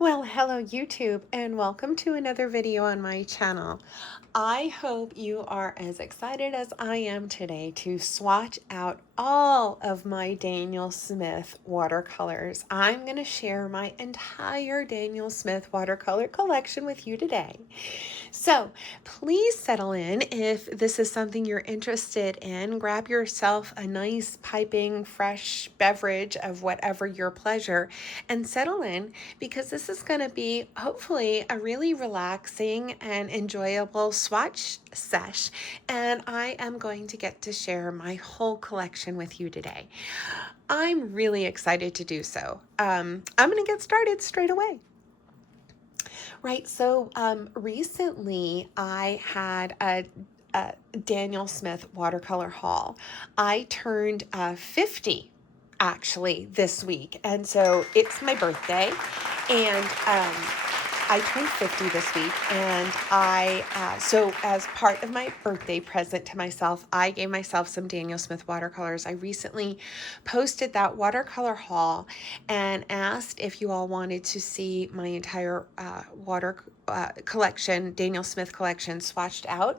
Well, hello YouTube, and welcome to another video on my channel. I hope you are as excited as I am today to swatch out all of my Daniel Smith watercolors. I'm going to share my entire Daniel Smith watercolor collection with you today. So please settle in if this is something you're interested in. Grab yourself a nice piping fresh beverage of whatever your pleasure and settle in, because this is going to be hopefully a really relaxing and enjoyable swatch sesh, and I am going to get to share my whole collection with you today. I'm really excited to do so. I'm going to get started straight away. Right, so recently I had a Daniel Smith watercolor haul. I turned 50 actually this week, and so it's my birthday, and I turned 50 this week, and so as part of my birthday present to myself, I gave myself some Daniel Smith watercolors. I recently posted that watercolor haul and asked if you all wanted to see my entire collection, Daniel Smith collection, swatched out.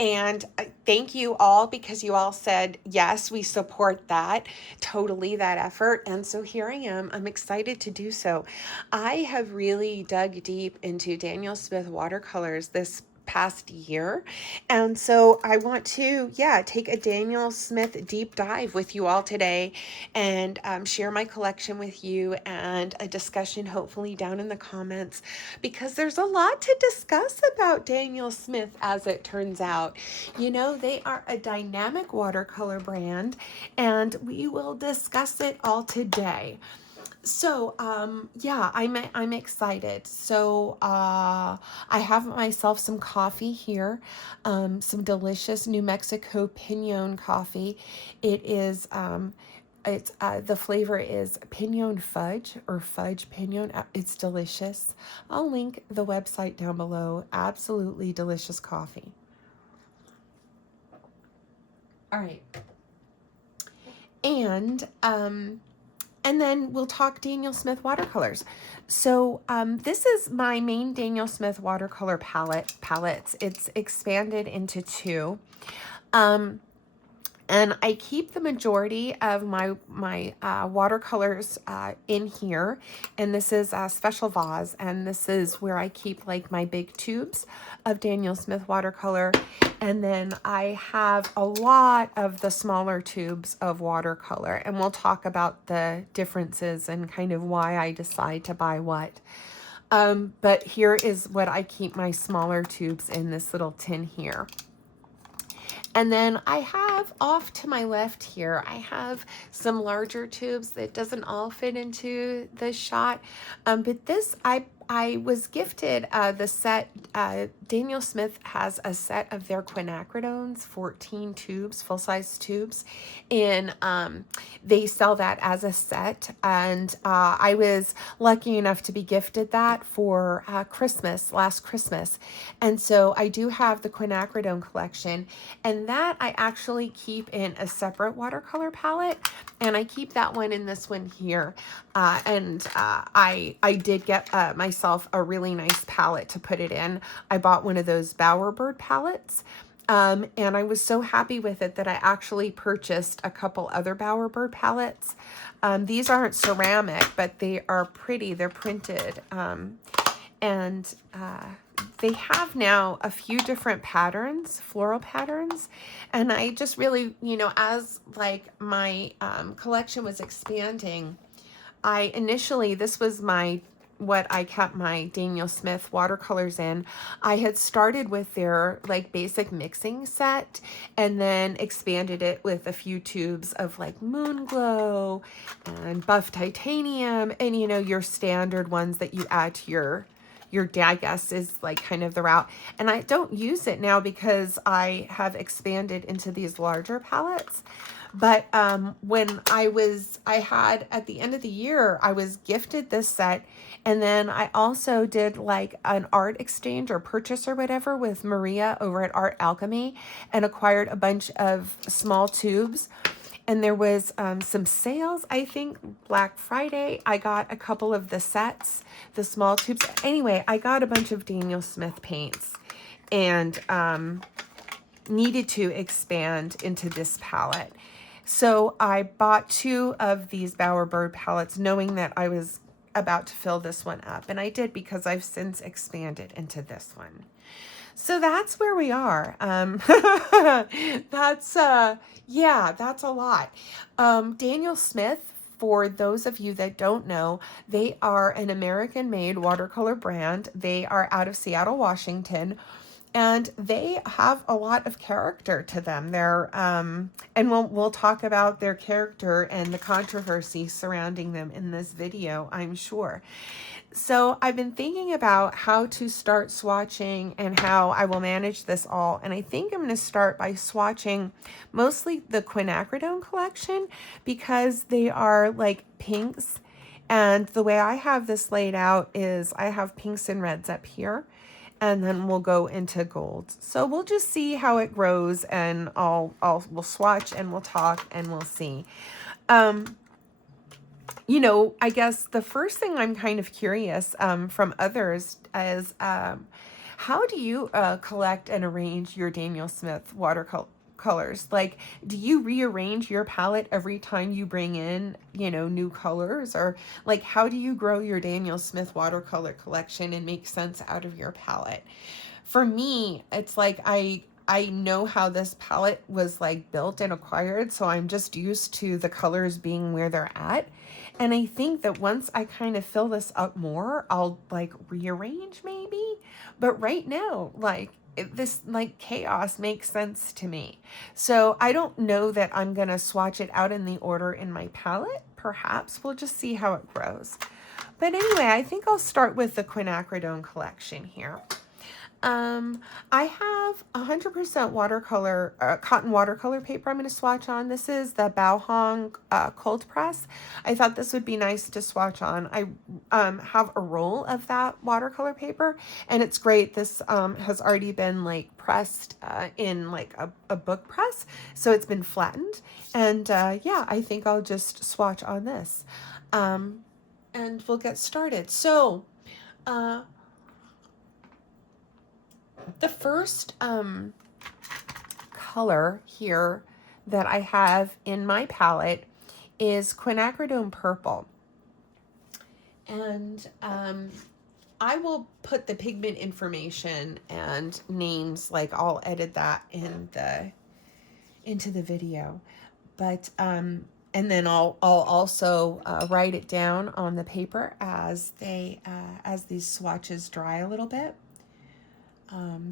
And thank you all, because you all said, yes, we support that, totally, that effort. And so here I am. I'm excited to do so. I have really dug deep into Daniel Smith watercolors this past year, and so I want to take a Daniel Smith deep dive with you all today, and share my collection with you, and a discussion hopefully down in the comments, because there's a lot to discuss about Daniel Smith, as it turns out. You know, they are a dynamic watercolor brand, and we will discuss it all today. So, I'm excited. So, I have myself some coffee here, some delicious New Mexico Pinon coffee. It is, the flavor is Pinon fudge, or fudge Pinon. It's delicious. I'll link the website down below. Absolutely delicious coffee. All right. And then we'll talk Daniel Smith watercolors. So this is my main Daniel Smith watercolor palettes. It's expanded into two. And I keep the majority of my watercolors in here. And this is a special vase. And this is where I keep like my big tubes of Daniel Smith watercolor. And then I have a lot of the smaller tubes of watercolor. And we'll talk about the differences and kind of why I decide to buy what. But here is what I keep my smaller tubes in, this little tin here. And then I have off to my left here, I have some larger tubes that doesn't all fit into the shot. But this, I was gifted the set. Daniel Smith has a set of their Quinacridones, 14 tubes, full-size tubes, and they sell that as a set. And I was lucky enough to be gifted that for Christmas, last Christmas. And so I do have the Quinacridone collection, and that I actually keep in a separate watercolor palette, and I keep that one in this one here. I did get myself a really nice palette to put it in. I bought one of those Bowerbird palettes, and I was so happy with it that I actually purchased a couple other Bowerbird palettes. These aren't ceramic, but they are pretty. They're printed, and they have now a few different patterns, floral patterns. And I just really, you know, as like my collection was expanding, I initially, this was what I kept my Daniel Smith watercolors in. I had started with their like basic mixing set, and then expanded it with a few tubes of like Moon Glow and Buff Titanium, and you know, your standard ones that you add to your day, I guess, is like kind of the route. And I don't use it now because I have expanded into these larger palettes. But when I had, at the end of the year, I was gifted this set. And then I also did like an art exchange or purchase or whatever with Maria over at Art Alchemy, and acquired a bunch of small tubes. And there was some sales, I think, Black Friday. I got a couple of the sets, the small tubes. Anyway, I got a bunch of Daniel Smith paints and needed to expand into this palette. So I bought 2 of these Bowerbird palettes knowing that I was about to fill this one up. And I did, because I've since expanded into this one. So that's where we are. Yeah, that's a lot. Daniel Smith, for those of you that don't know, they are an American-made watercolor brand. They are out of Seattle, Washington. And they have a lot of character to them. They're and we'll talk about their character and the controversy surrounding them in this video, I'm sure. So I've been thinking about how to start swatching and how I will manage this all. And I think I'm going to start by swatching mostly the Quinacridone collection, because they are like pinks. And the way I have this laid out is I have pinks and reds up here, and then we'll go into golds. So we'll just see how it grows, and we'll swatch and we'll talk and we'll see. You know, I guess the first thing I'm kind of curious from others is how do you collect and arrange your Daniel Smith watercolors? Like, do you rearrange your palette every time you bring in, you know, new colors? Or like, how do you grow your Daniel Smith watercolor collection and make sense out of your palette? For me, it's like I know how this palette was like built and acquired, so I'm just used to the colors being where they're at. And I think that once I kind of fill this up more, I'll like rearrange maybe. But right now, like this like chaos makes sense to me. So I don't know that I'm going to swatch it out in the order in my palette. Perhaps we'll just see how it grows. But anyway, I think I'll start with the Quinacridone collection here. I have 100% watercolor, cotton watercolor paper I'm going to swatch on. This is the Bao Hong cold press. I thought this would be nice to swatch on. I have a roll of that watercolor paper, and it's great. This has already been like pressed in like a book press, so it's been flattened. And yeah, I think I'll just swatch on this. And we'll get started. So, the first color here that I have in my palette is Quinacridone Purple. And I will put the pigment information and names, like I'll edit that into the video. But and then I'll also write it down on the paper as these swatches dry a little bit.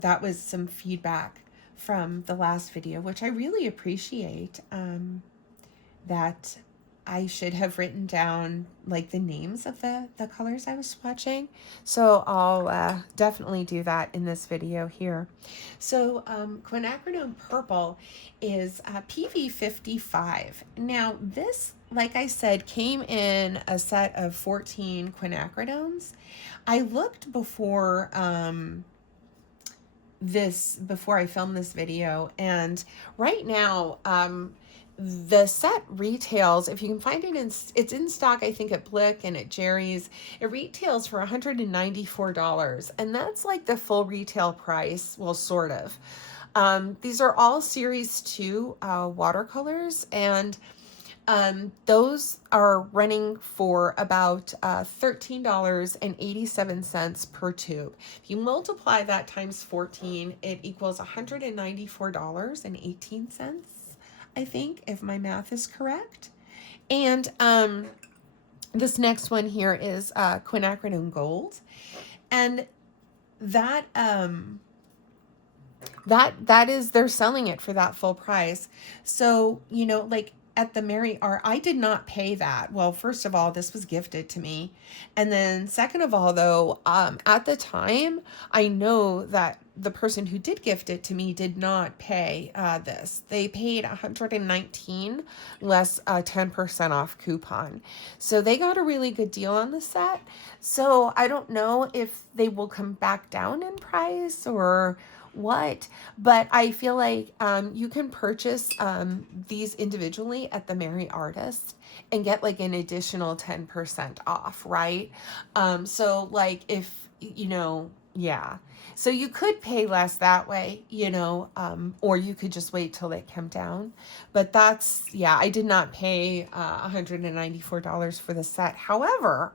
That was some feedback from the last video, which I really appreciate, that I should have written down like the names of the colors I was swatching. So I'll definitely do that in this video here. So Quinacridone Purple is PV55. Now this, like I said, came in a set of 14 quinacridones. I looked before I filmed this video, and right now the set retails, if you can find it, it's in stock, I think, at Blick and at Jerry's. It retails for $194, and that's like the full retail price. Well, sort of. These are all Series 2 watercolors, and those are running for about $13.87 per tube. If you multiply that times 14, it equals $194.18, I think, if my math is correct. And this next one here is Quinacridone Gold, and that is, they're selling it for that full price. So, you know, like at the Mary Art, I did not pay that. Well, first of all, this was gifted to me. And then second of all, though, at the time, I know that the person who did gift it to me did not pay this. They paid $119 less 10% off coupon. So they got a really good deal on the set. So I don't know if they will come back down in price or what, but I feel like you can purchase these individually at the Merry Artist and get like an additional 10% off, right? So like if, you know, yeah. So you could pay less that way, you know, or you could just wait till it came down. But that's, yeah, I did not pay $194 for the set. However,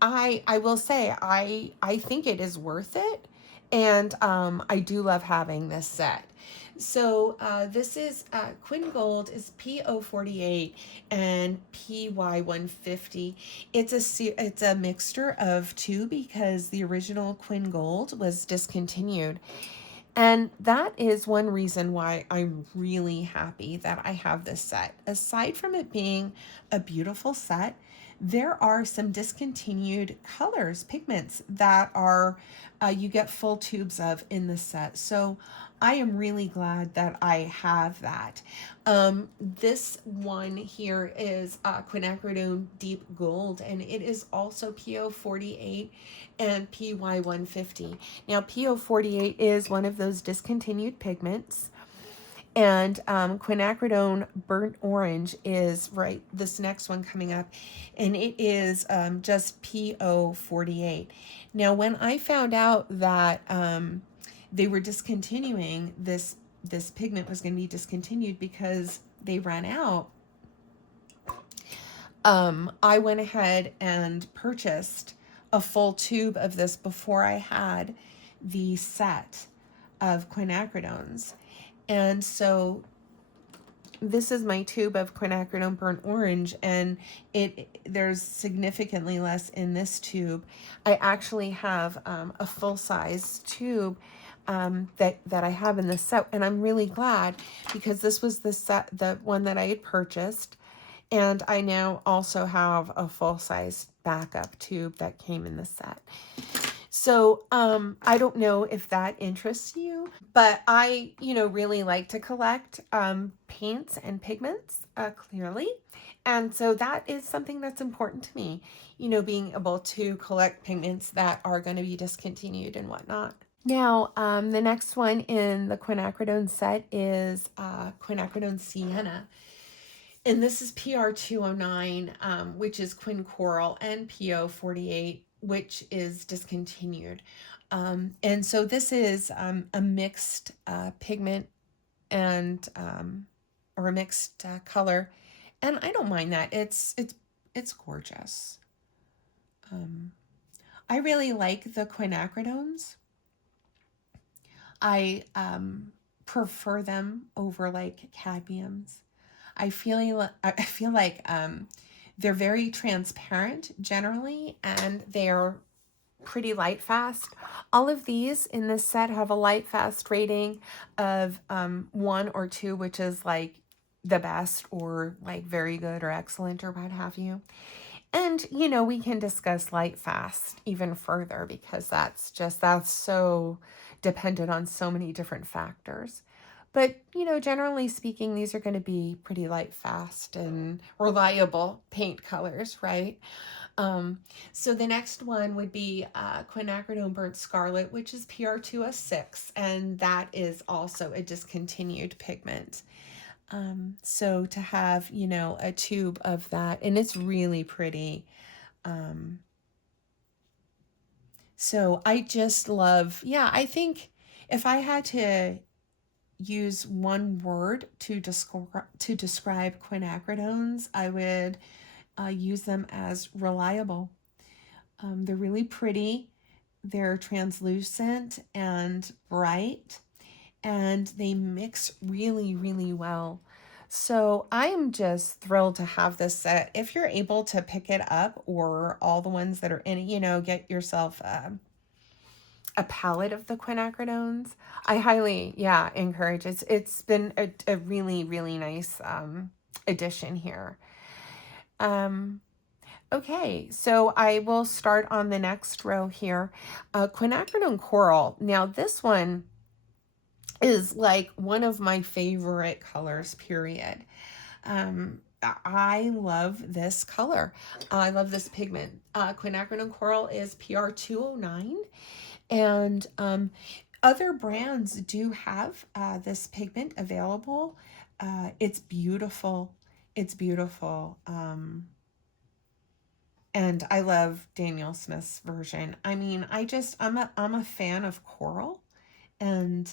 I will say I think it is worth it, and I do love having this set. So this is Quin Gold is PO48 and PY150. It's a mixture of two because the original Quin Gold was discontinued. And that is one reason why I'm really happy that I have this set. Aside from it being a beautiful set, there are some discontinued colors, pigments that are you get full tubes of in the set. So I am really glad that I have that. This one here is Quinacridone Deep Gold, and it is also PO48 and PY150. Now, PO48 is one of those discontinued pigments. And Quinacridone Burnt Orange is right, this next one coming up, and it is just PO48. Now, when I found out that they were discontinuing this pigment was going to be discontinued because they ran out, I went ahead and purchased a full tube of this before I had the set of quinacridones. And so this is my tube of Quinacridone Burnt Orange, and there's significantly less in this tube. I actually have a full-size tube that I have in this set, and I'm really glad because this was the one that I had purchased, and I now also have a full-size backup tube that came in the set. So I don't know if that interests you, but I, really like to collect paints and pigments, clearly. And so that is something that's important to me, being able to collect pigments that are going to be discontinued and whatnot. Now, the next one in the Quinacridone set is Quinacridone Sienna. And this is PR209, which is Quin Coral, and PO48, which is discontinued. And so this is a mixed pigment and or a mixed color, and I don't mind that. It's gorgeous. I really like the quinacridones. I prefer them over like cadmiums. I feel like they're very transparent generally, and they're pretty light fast. All of these in this set have a light fast rating of 1 or 2, which is like the best, or like very good or excellent or what have you. And we can discuss light fast even further because that's so dependent on so many different factors. But, generally speaking, these are going to be pretty light, fast, and reliable paint colors, right? So the next one would be Quinacridone Burnt Scarlet, which is PR206, and that is also a discontinued pigment. So to have, a tube of that, and it's really pretty. So I just love, I think if I had to use one word to describe quinacridones, I would use them as reliable. They're really pretty, they're translucent and bright, and they mix really, really well. So I am just thrilled to have this set. If you're able to pick it up, or all the ones that are in it, get yourself a palette of the quinacridones. I highly, encourage it. It's been a really, really nice addition here. Okay, so I will start on the next row here. Quinacridone Coral. Now this one is like one of my favorite colors, period. I love this color. I love this pigment. Quinacridone Coral is PR209. And Other brands do have this pigment available. It's beautiful. It's beautiful. And I love Daniel Smith's version. I mean, I'm a fan of coral, and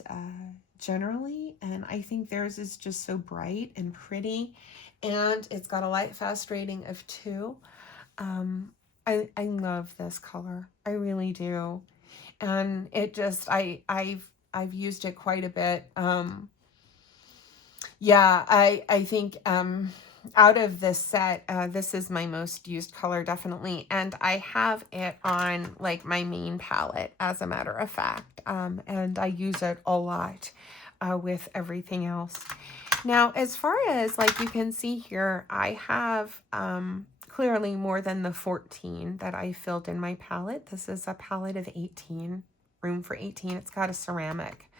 generally, and I think theirs is just so bright and pretty, and it's got a light fast rating of 2. I love this color. I really do. And it just I've used it quite a bit. Yeah, I think out of this set, this is my most used color, definitely. And I have it on like my main palette, as a matter of fact. And I use it a lot with everything else. Now, as far as like you can see here, I have clearly more than the 14 that I filled in my palette. This is a palette of 18, room for 18. It's got a ceramic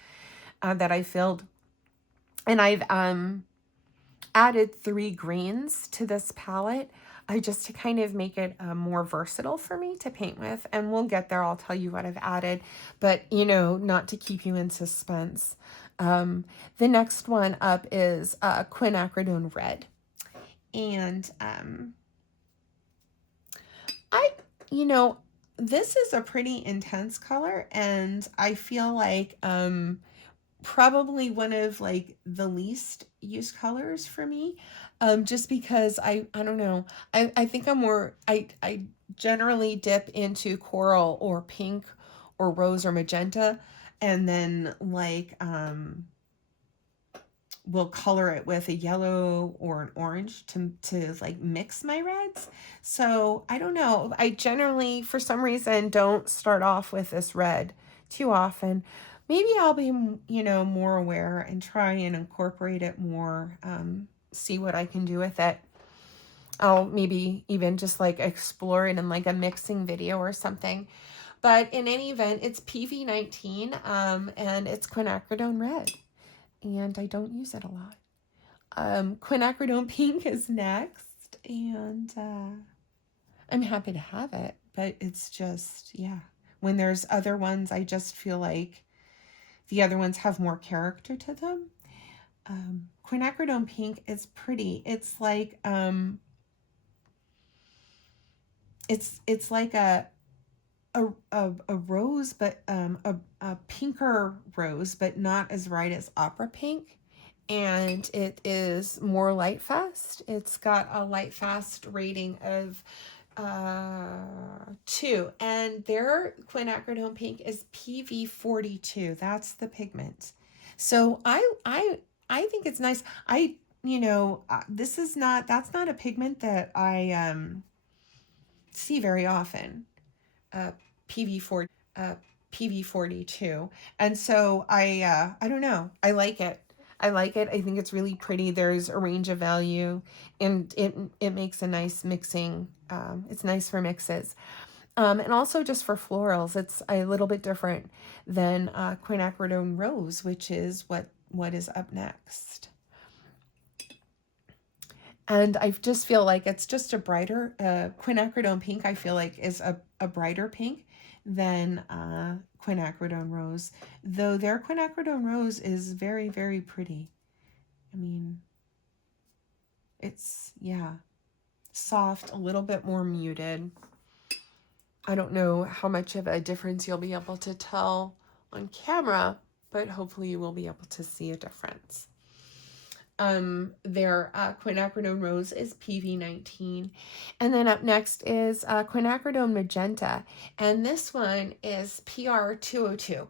that I filled. And I've added 3 greens to this palette just to kind of make it more versatile for me to paint with. And we'll get there. I'll tell you what I've added. But, you know, not to keep you in suspense. The next one up is Quinacridone Red. And you know, this is a pretty intense color. And I feel like probably one of like the least used colors for me, just because I don't know, I think I'm more, I generally dip into coral or pink or rose or magenta, and then like will color it with a yellow or an orange to like mix my reds. So I don't know, I generally for some reason don't start off with this red too often. Maybe I'll be, you know, more aware and try and incorporate it more, see what I can do with it. I'll maybe even just like explore it in like a mixing video or something. But in any event, it's PV19 and it's Quinacridone Red. And I don't use it a lot. Quinacridone Pink is next, and I'm happy to have it, but it's just, yeah. When there's other ones, I just feel like the other ones have more character to them. Quinacridone Pink is pretty. It's like it's like a rose, but a pinker rose, but not as bright as opera pink. And it is more light fast. It's got a light fast rating of 2, and their Quinacridone Pink is PV42. That's the pigment. So I think it's nice. You know, that's not a pigment that I see very often. PV4 PV42, and so I don't know, I like it. I think it's really pretty. There's a range of value, and it makes a nice mixing. It's nice for mixes, and also just for florals. It's a little bit different than Quinacridone Rose, which is what is up next. And I just feel like it's just a brighter Quinacridone Pink. I feel like is a brighter pink than Quinacridone Rose, though their Quinacridone Rose is very, very pretty. I mean, it's, yeah, soft, a little bit more muted. I don't know how much of a difference you'll be able to tell on camera, but hopefully you will be able to see a difference. Their Quinacridone Rose is PV19. And then up next is Quinacridone Magenta. And this one is PR202.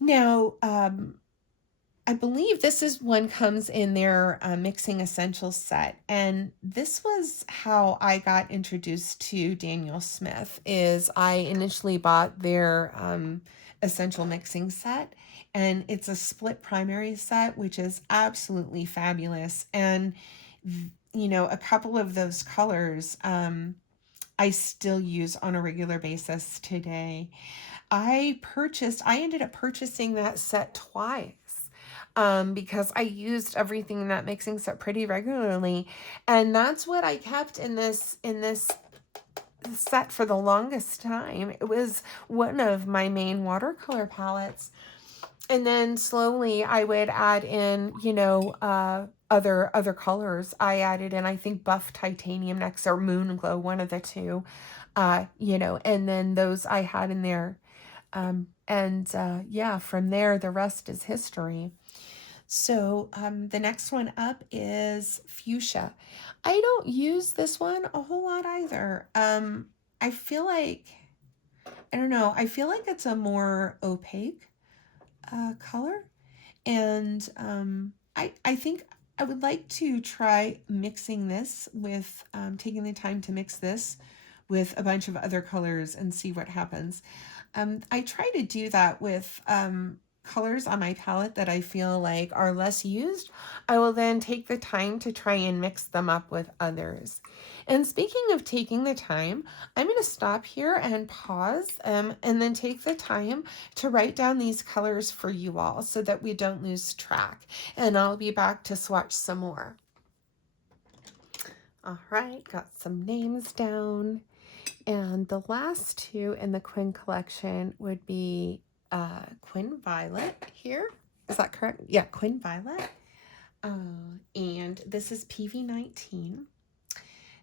Now, I believe this is one comes in their Mixing Essentials set. And this was how I got introduced to Daniel Smith. Is I initially bought their Essential Mixing set. And it's a split primary set, which is absolutely fabulous. And, you know, a couple of those colors I still use on a regular basis today. I ended up purchasing that set twice. Because I used everything in that mixing set pretty regularly. And that's what I kept in this set for the longest time. It was one of my main watercolor palettes. And then slowly I would add in, you know, other colors. I added in, I think, buff titanium next, or moon glow, one of the two, you know, and then those I had in there. Yeah, from there, the rest is history. So the next one up is fuchsia. I don't use this one a whole lot either. I feel like, I don't know, I feel like it's a more opaque color. And I think I would like to try mixing this with, taking the time to mix this with a bunch of other colors and see what happens. I try to do that with colors on my palette that I feel like are less used. I will then take the time to try and mix them up with others. And speaking of taking the time, I'm going to stop here and pause and then take the time to write down these colors for you all so that we don't lose track. And I'll be back to swatch some more. All right, got some names down. And the last two in the Quinn collection would be Quinn Violet here. Is that correct? Yeah, Quinn Violet. And this is PV19.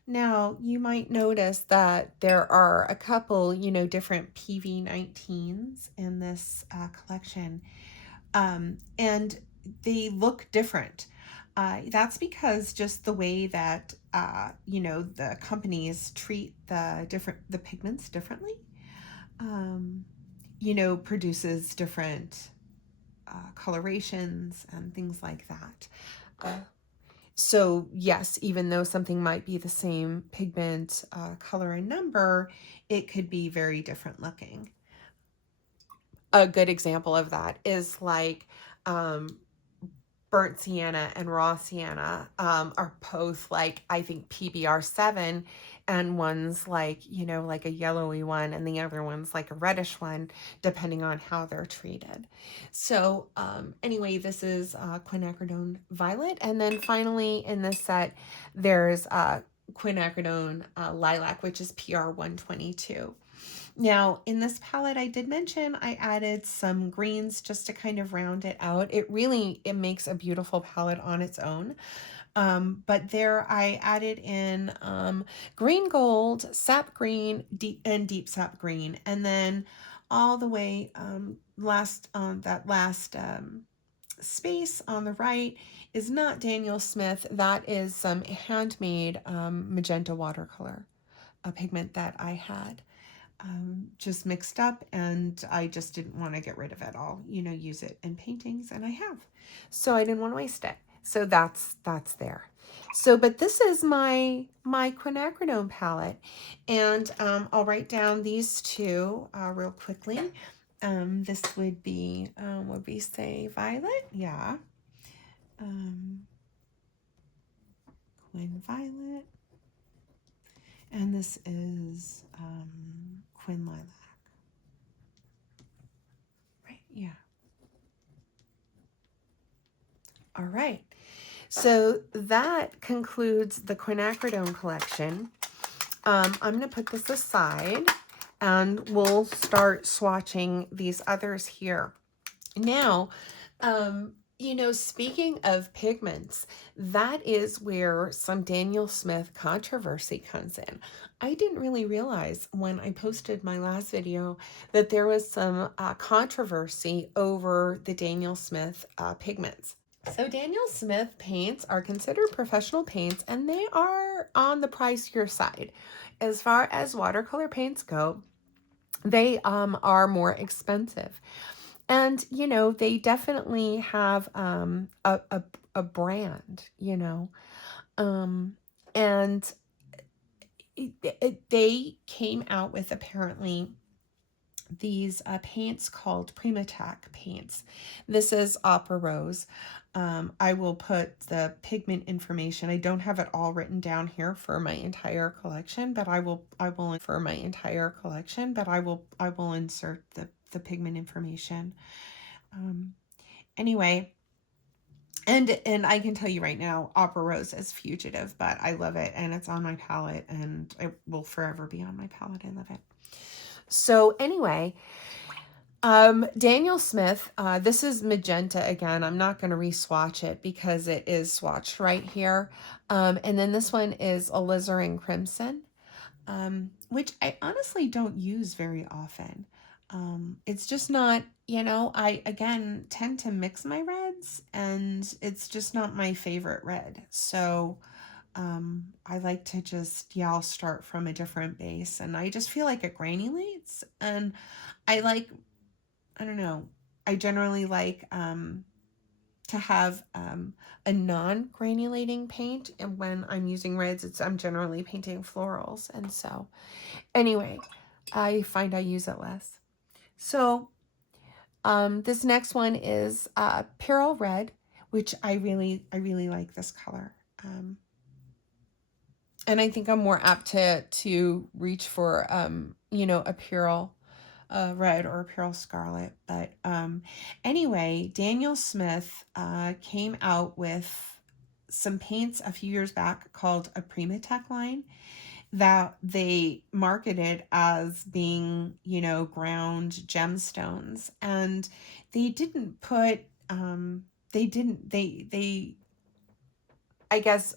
Now, you might notice that there are a couple, you know, different PV19s in this collection. And they look different. That's because just the way that, you know, the companies treat the pigments differently, you know, produces different colorations and things like that. So yes, even though something might be the same pigment, color, and number, it could be very different looking. A good example of that is like burnt sienna and raw sienna are both like, I think, PBR7, and one's like, you know, like a yellowy one, and the other one's like a reddish one, depending on how they're treated. So anyway, this is Quinacridone Violet. And then finally in this set, there's Quinacridone Lilac, which is PR122. Now, in this palette, I did mention I added some greens just to kind of round it out. It makes a beautiful palette on its own. But there I added in green gold, sap green, deep sap green. And then all the way that last space on the right is not Daniel Smith. That is some handmade magenta watercolor, a pigment that I had. Just mixed up, and I just didn't want to get rid of it all, you know, use it in paintings, and I have. So I didn't want to waste it. So that's there. So, but this is my Quinacridone palette, and I'll write down these two real quickly. This would be, would we say violet? Yeah. Quinn Violet. And this is Quinn Lilac. Right, yeah. All right. So that concludes the Quinacridone collection. I'm going to put this aside, and we'll start swatching these others here. Now, you know, speaking of pigments, that is where some Daniel Smith controversy comes in. I didn't really realize when I posted my last video that there was some controversy over the Daniel Smith pigments. So Daniel Smith paints are considered professional paints, and they are on the pricier side. As far as watercolor paints go, they are more expensive. And, you know, they definitely have a brand, you know. And they came out with apparently these paints called Primatac paints. This is Opera Rose. I will put the pigment information. I don't have it all written down here for my entire collection, but I will for my entire collection, but I will insert the pigment information. Anyway, And I can tell you right now, Opera Rose is fugitive, but I love it, and it's on my palette, and it will forever be on my palette. I love it. So anyway, Daniel Smith, this is magenta again. I'm not going to re-swatch it because it is swatched right here. And then this one is alizarin crimson, which I honestly don't use very often. It's just not, I, again, tend to mix my reds, and it's just not my favorite red. So I like to just, I'll start from a different base, and I just feel like it granulates, and I like, I don't know, I generally like to have a non-granulating paint, and when I'm using reds, I'm generally painting florals, and so anyway, I find I use it less. So this next one is Pearl Red, which I really like this color. And I think I'm more apt to reach for a Pearl red or a Pearl Scarlet. But anyway, Daniel Smith came out with some paints a few years back called a Primatech line that they marketed as being, ground gemstones. And they didn't put, they I guess,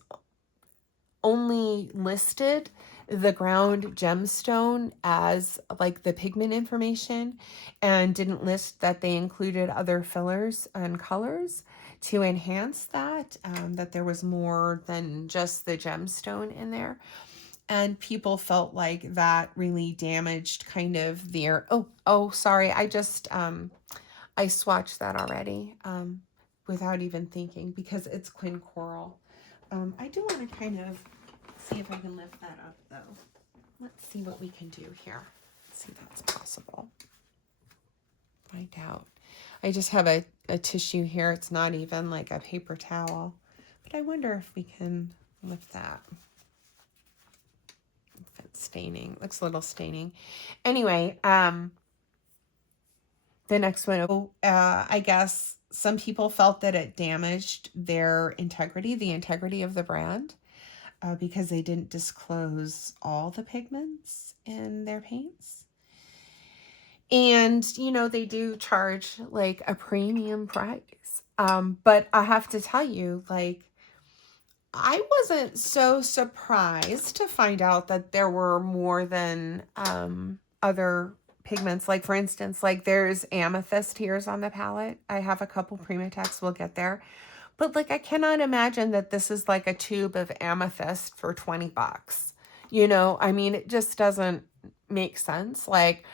only listed the ground gemstone as like the pigment information, and didn't list that they included other fillers and colors to enhance that, that there was more than just the gemstone in there. And people felt like that really damaged kind of their, sorry, I just, I swatched that already, without even thinking, because it's Quin Coral. I do want to kind of see if I can lift that up, though. Let's see what we can do here. Let's see if that's possible. I doubt. I just have a tissue here. It's not even like a paper towel. But I wonder if we can lift that. If it's staining. Looks a little staining. Anyway, the next one, I guess some people felt that it damaged their integrity, the integrity of the brand, because they didn't disclose all the pigments in their paints. And, they do charge like a premium price. But I have to tell you, like, I wasn't so surprised to find out that there were more than other pigments. Like, for instance, like there's amethyst tears on the palette. I have a couple Primatechs, we'll get there. But like, I cannot imagine that this is like a tube of amethyst for 20 bucks. I mean, it just doesn't make sense. Like,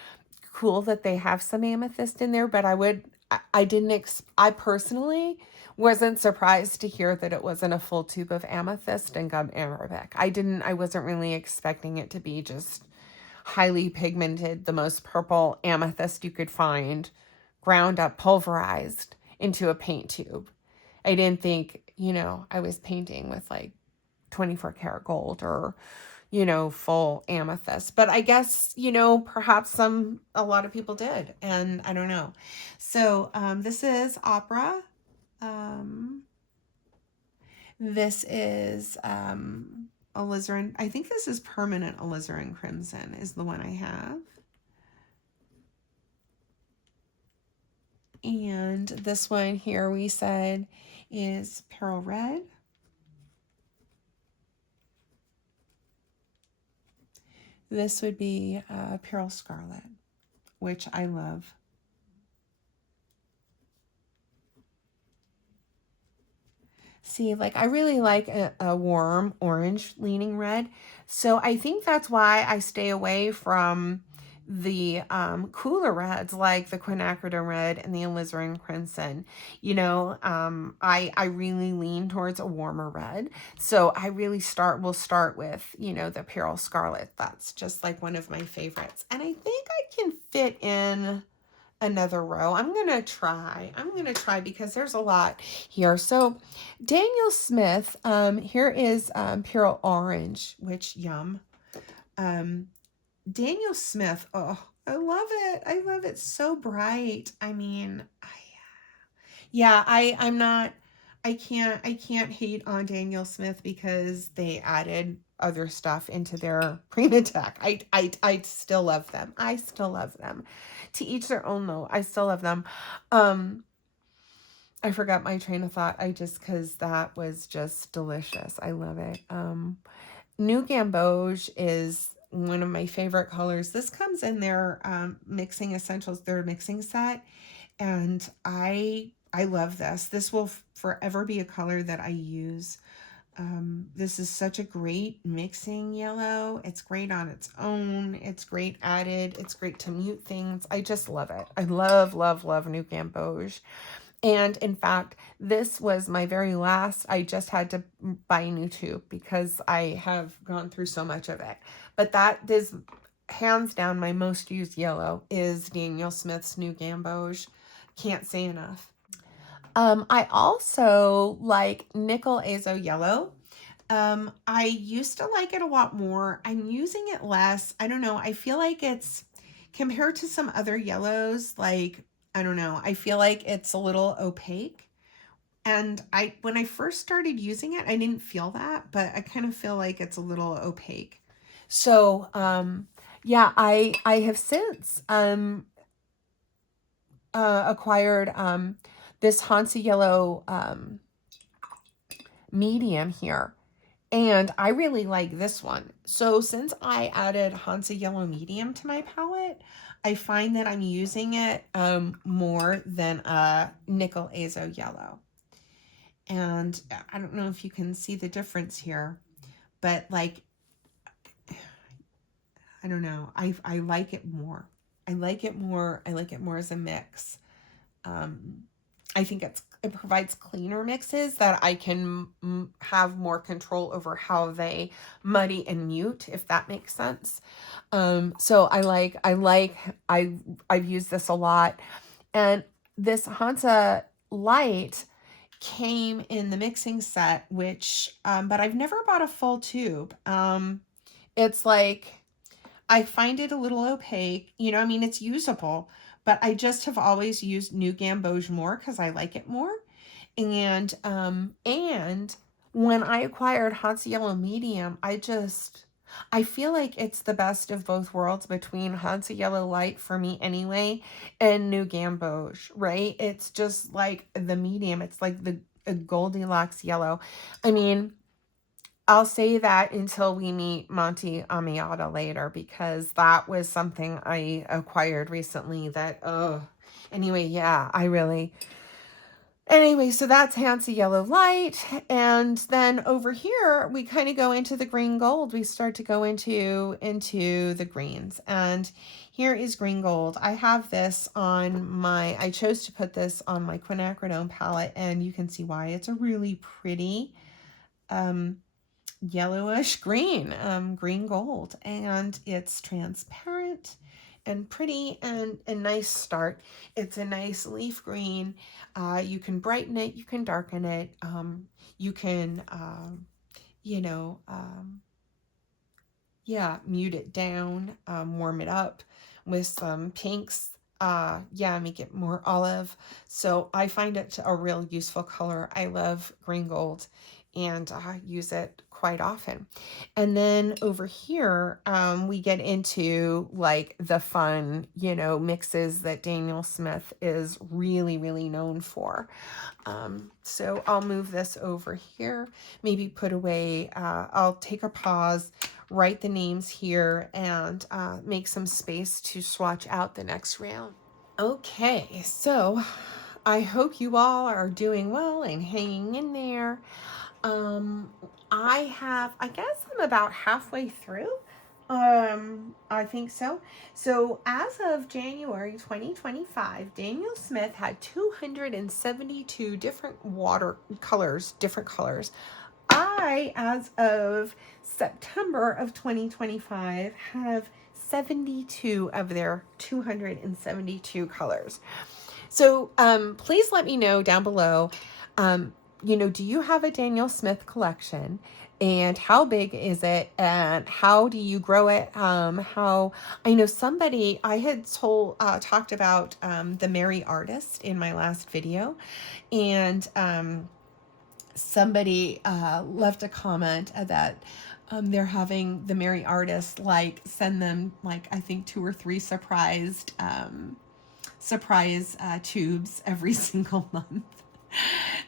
cool that they have some amethyst in there, but I personally wasn't surprised to hear that it wasn't a full tube of amethyst and gum arabic. I wasn't really expecting it to be just highly pigmented, the most purple amethyst you could find, ground up, pulverized into a paint tube. I didn't think, I was painting with like 24 karat gold or, full amethyst. But I guess, perhaps a lot of people did. And I don't know. So this is Opera. This is alizarin. I think this is permanent alizarin crimson is the one I have. And this one here we said is Pearl Red. This would be Pearl Scarlet, which I love. See, like, I really like a warm orange leaning red. So I think that's why I stay away from the cooler reds like the Quinacridone red and the alizarin crimson. I really lean towards a warmer red. So I really will start with, the Pearl Scarlet. That's just like one of my favorites. And I think I can fit in another row. I'm going to try because there's a lot here. So Daniel Smith, here is Pearl Orange, which yum. Daniel Smith, oh, I love it. I love it. So bright. I mean, I'm not I can't hate on Daniel Smith because they added other stuff into their Prima-Tech. I still love them. I still love them. To each their own though. I still love them. I forgot my train of thought. Because that was just delicious. I love it. New Gamboge is one of my favorite colors. This comes in their mixing essentials, their mixing set. And I love this. This will forever be a color that I use. This is such a great mixing yellow. It's great on its own. It's great added. It's great to mute things. I just love it. I love, love, love New Gamboge. And in fact, this was my very last. I just had to buy a new tube because I have gone through so much of it. But that is hands down my most used yellow is Daniel Smith's New Gamboge. Can't say enough. I also like Nickel Azo Yellow. I used to like it a lot more. I'm using it less. I don't know. I feel like it's compared to some other yellows, like, I don't know. I feel like it's a little opaque. And when I first started using it, I didn't feel that, but I kind of feel like it's a little opaque. So, yeah, I have since acquired this Hansa Yellow medium here. And I really like this one. So since I added Hansa Yellow Medium to my palette, I find that I'm using it more than Nickel Azo Yellow. And I don't know if you can see the difference here, but like, I don't know. I like it more. I like it more. I like it more as a mix. I think it provides cleaner mixes that I can have more control over how they muddy and mute, if that makes sense. So I've used this a lot. And this Hansa Light came in the mixing set, which, but I've never bought a full tube. It's like, I find it a little opaque. You know, I mean, it's usable, but I just have always used New Gamboge more because I like it more. And when I acquired Hansa Yellow Medium, I feel like it's the best of both worlds between Hansa Yellow Light for me anyway and New Gamboge, right? It's just like the medium. It's like the Goldilocks yellow. I mean, I'll say that until we meet Monte Amiata later, because that was something I acquired recently that, oh, anyway, yeah, anyway, so that's Hansa Yellow Light. And then over here, we kind of go into the green gold. We start to go into the greens. And here is green gold. I have this on I chose to put this on my Quinacridone palette, and you can see why. It's a really pretty, yellowish green, green gold, and it's transparent and pretty and a nice start. It's a nice leaf green. You can brighten it, you can darken it, you can mute it down, warm it up with some pinks, make it more olive. So I find it a real useful color. I love green gold and use it quite often. And then over here, we get into like the fun, mixes that Daniel Smith is really, really known for. So I'll move this over here, maybe put away, I'll take a pause, write the names here, and make some space to swatch out the next round. Okay, so I hope you all are doing well and hanging in there. I guess I'm about halfway through. I think so. So as of January 2025, Daniel Smith had 272 different different colors. As of September of 2025, have 72 of their 272 colors. So please let me know down below, do you have a Daniel Smith collection? And how big is it? And how do you grow it? I know somebody, I had talked about the Merry Artist in my last video. And somebody left a comment that they're having the Merry Artist like send them like I think 2 or 3 surprise tubes every single month.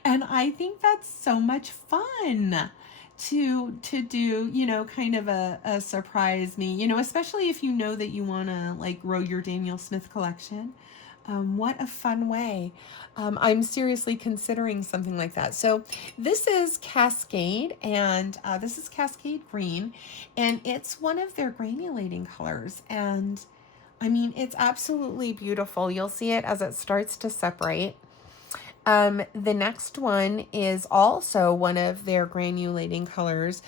And I think that's so much fun to do, you know, kind of a surprise me, you know, especially if you know that you want to like grow your Daniel Smith collection. What a fun way. I'm seriously considering something like that. So this is Cascade, and this is Cascade Green, and it's one of their granulating colors. And I mean, it's absolutely beautiful. You'll see it as it starts to separate. The next one is also one of their granulating colors,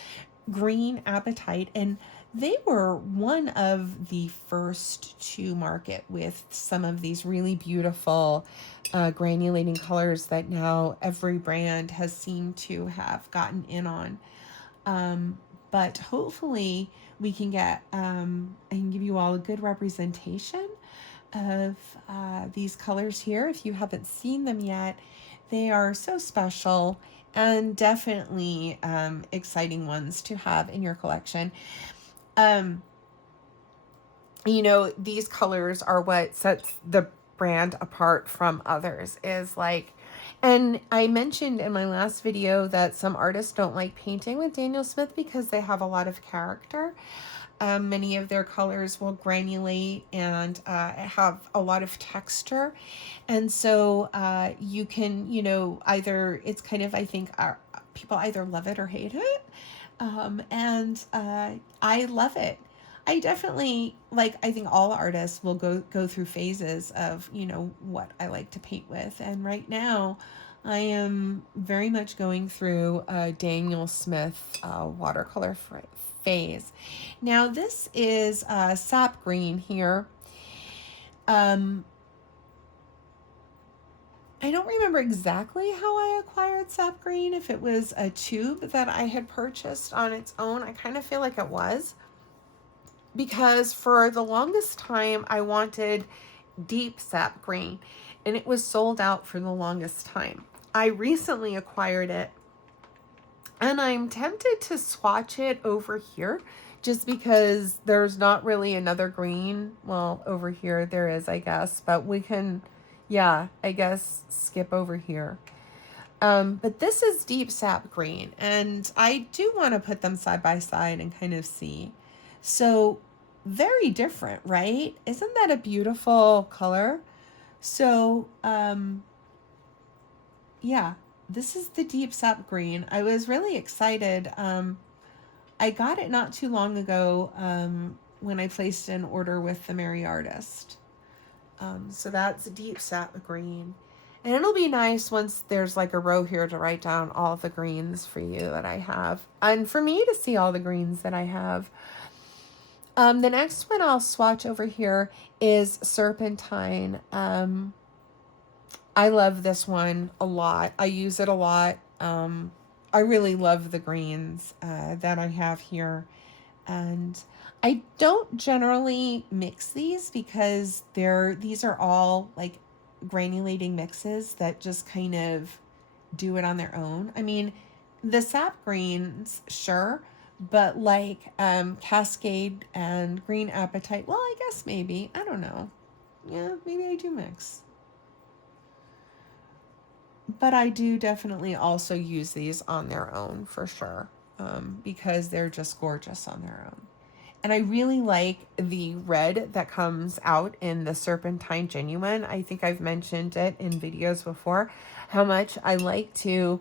Green Appetite, and they were one of the first to market with some of these really beautiful granulating colors that now every brand has seemed to have gotten in on. But hopefully we can get, I can give you all a good representation of these colors here. If you haven't seen them yet, they are so special and definitely exciting ones to have in your collection. You know, these colors are what sets the brand apart from others, is like, and I mentioned in my last video that some artists don't like painting with Daniel Smith because they have a lot of character. Many of their colors will granulate and have a lot of texture. And so you can, you know, either, it's kind of, I think, people either love it or hate it. And I love it. I definitely, like, I think all artists will go through phases of, you know, what I like to paint with. And right now, I am very much going through a Daniel Smith watercolor phase. Now, this is sap green here. I don't remember exactly how I acquired sap green, if it was a tube that I had purchased on its own. I kind of feel like it was, because for the longest time I wanted deep sap green and it was sold out for the longest time. I recently acquired it and I'm tempted to swatch it over here just because there's not really another green. Well, over here there is, I guess, but we can, yeah, I guess skip over here. But this is deep sap green, and I do want to put them side by side and kind of see. So very different, right? Isn't that a beautiful color? So, yeah, this is the deep sap green. I was really excited. I got it not too long ago when I placed an order with the Merry Artist. So that's deep sap green. And it'll be nice once there's like a row here to write down all the greens for you that I have. And for me to see all the greens that I have. The next one I'll swatch over here is Serpentine. I love this one a lot. I use it a lot. I really love the greens that I have here. And I don't generally mix these because these are all like granulating mixes that just kind of do it on their own. I mean, the sap greens, sure, but like Cascade and Green Appetite, well, I guess maybe, I don't know. Yeah, maybe I do mix. But I do definitely also use these on their own for sure, because they're just gorgeous on their own. And I really like the red that comes out in the Serpentine Genuine. I think I've mentioned it in videos before, how much I like to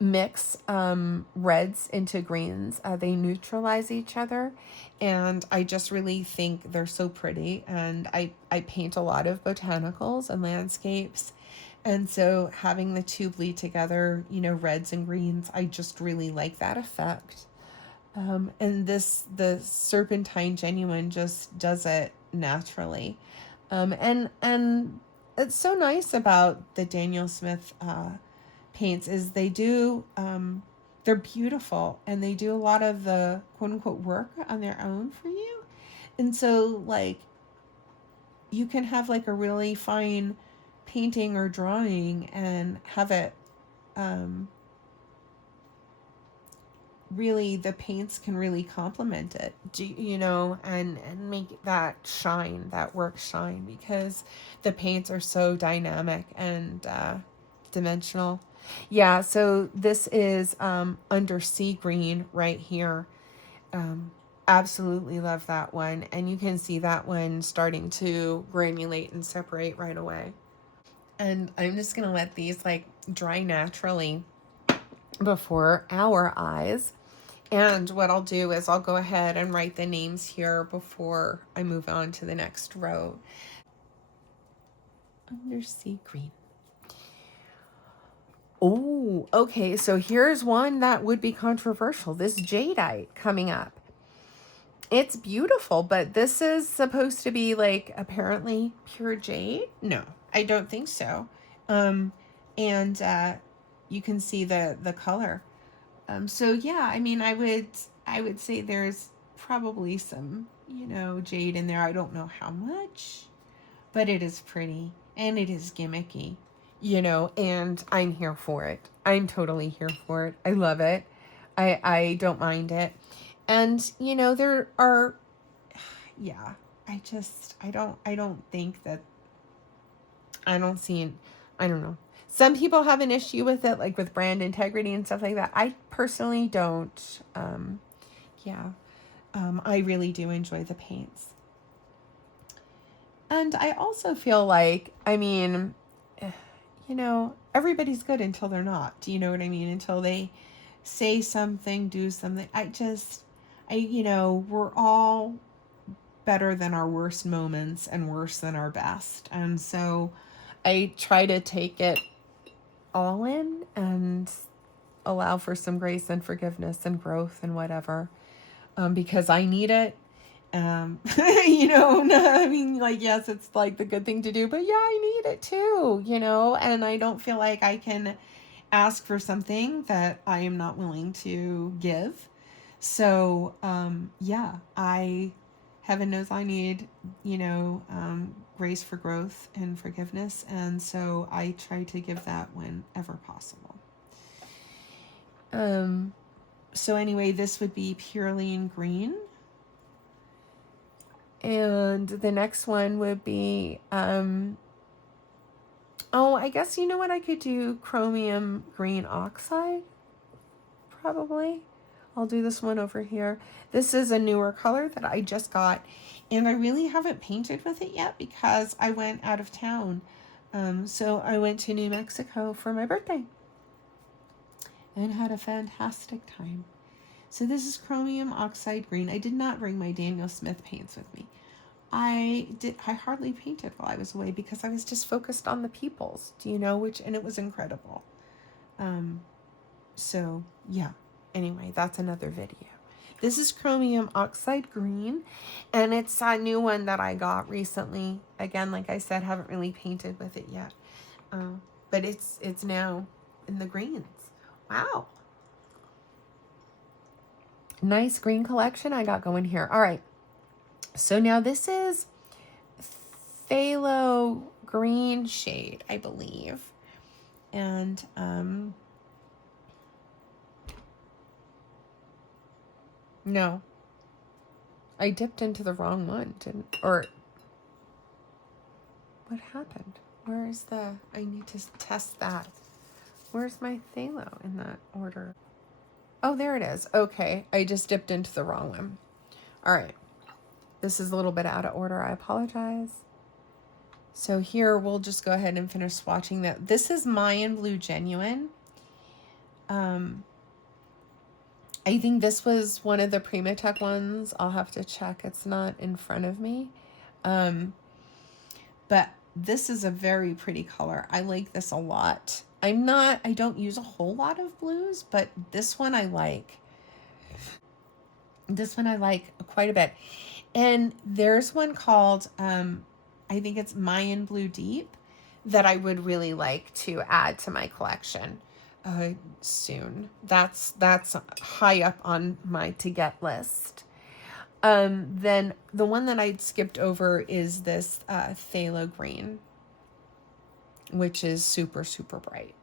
mix reds into greens. They neutralize each other, and I just really think they're so pretty. And I paint a lot of botanicals and landscapes. And so having the two bleed together, you know, reds and greens, I just really like that effect. And the Serpentine Genuine just does it naturally. And it's so nice about the Daniel Smith paints is they do, they're beautiful and they do a lot of the quote unquote work on their own for you. And so like you can have like a really fine painting or drawing and have it really, the paints can really complement it, you know, and make that shine, that work shine, because the paints are so dynamic and dimensional. Yeah, so this is Under Sea Green right here. Um, Absolutely love that one. And you can see that one starting to granulate and separate right away. And I'm just going to let these like dry naturally before our eyes. And what I'll do is I'll go ahead and write the names here before I move on to the next row. Undersea green. Oh, okay. So here's one that would be controversial. This jadeite coming up. It's beautiful, but this is supposed to be like apparently pure jade. No, I don't think so. And you can see the color. So yeah, I mean, I would say there's probably some, you know, jade in there. I don't know how much, but it is pretty and it is gimmicky, you know, and I'm here for it. I'm totally here for it. I love it. I don't mind it. And you know, there are, yeah, I don't think that, I don't see it. I don't know. Some people have an issue with it, like with brand integrity and stuff like that. I personally don't. Yeah, I really do enjoy the paints. And I also feel like, I mean, you know, everybody's good until they're not. Do you know what I mean? Until they say something, do something. You know, we're all better than our worst moments and worse than our best. And so I try to take it all in and allow for some grace and forgiveness and growth and whatever, because I need it. You know, I mean, like, yes, it's like the good thing to do, but yeah, I need it too, you know, and I don't feel like I can ask for something that I am not willing to give. So, yeah, heaven knows I need, you know, grace for growth and forgiveness. And so I try to give that whenever possible. So anyway, this would be Purely in Green. And the next one would be, oh, I guess, you know what, I could do Chromium Green Oxide, probably. I'll do this one over here. This is a newer color that I just got, and I really haven't painted with it yet because I went out of town. So I went to New Mexico for my birthday and had a fantastic time. So this is Chromium Oxide Green. I did not bring my Daniel Smith paints with me. I hardly painted while I was away because I was just focused on the peoples, do you know, and it was incredible. So yeah, anyway, that's another video. This is Chromium Oxide Green, and it's a new one that I got recently. Again, like I said, haven't really painted with it yet. But it's now in the greens. Wow. Nice green collection I got going here. All right. So now this is phthalo green shade, I believe. And no, I dipped into the wrong one, or what happened? I need to test that. Where's my phthalo in that order? Oh, there it is. Okay, I just dipped into the wrong one. All right, this is a little bit out of order. I apologize. So here, we'll just go ahead and finish swatching that. This is Mayan Blue Genuine. I think this was one of the Primatech ones. I'll have to check. It's not in front of me. But this is a very pretty color. I like this a lot. I don't use a whole lot of blues, but this one I like. This one I like quite a bit. And there's one called, I think it's Mayan Blue Deep, that I would really like to add to my collection soon. That's high up on my to get list. Then the one that I'd skipped over is this phthalo green, which is super, super bright.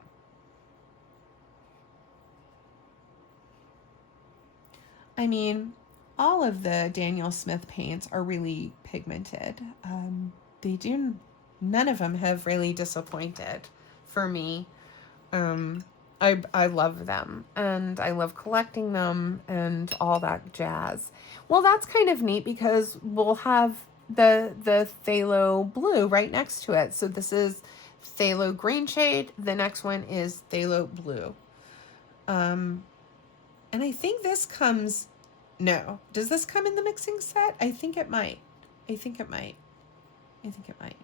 I mean, all of the Daniel Smith paints are really pigmented. They do, none of them have really disappointed for me. I love them, and I love collecting them and all that jazz. Well, that's kind of neat because we'll have the phthalo blue right next to it. So this is phthalo green shade. The next one is phthalo blue. And I think this comes, no, does this come in the mixing set? I think it might. I think it might. I think it might.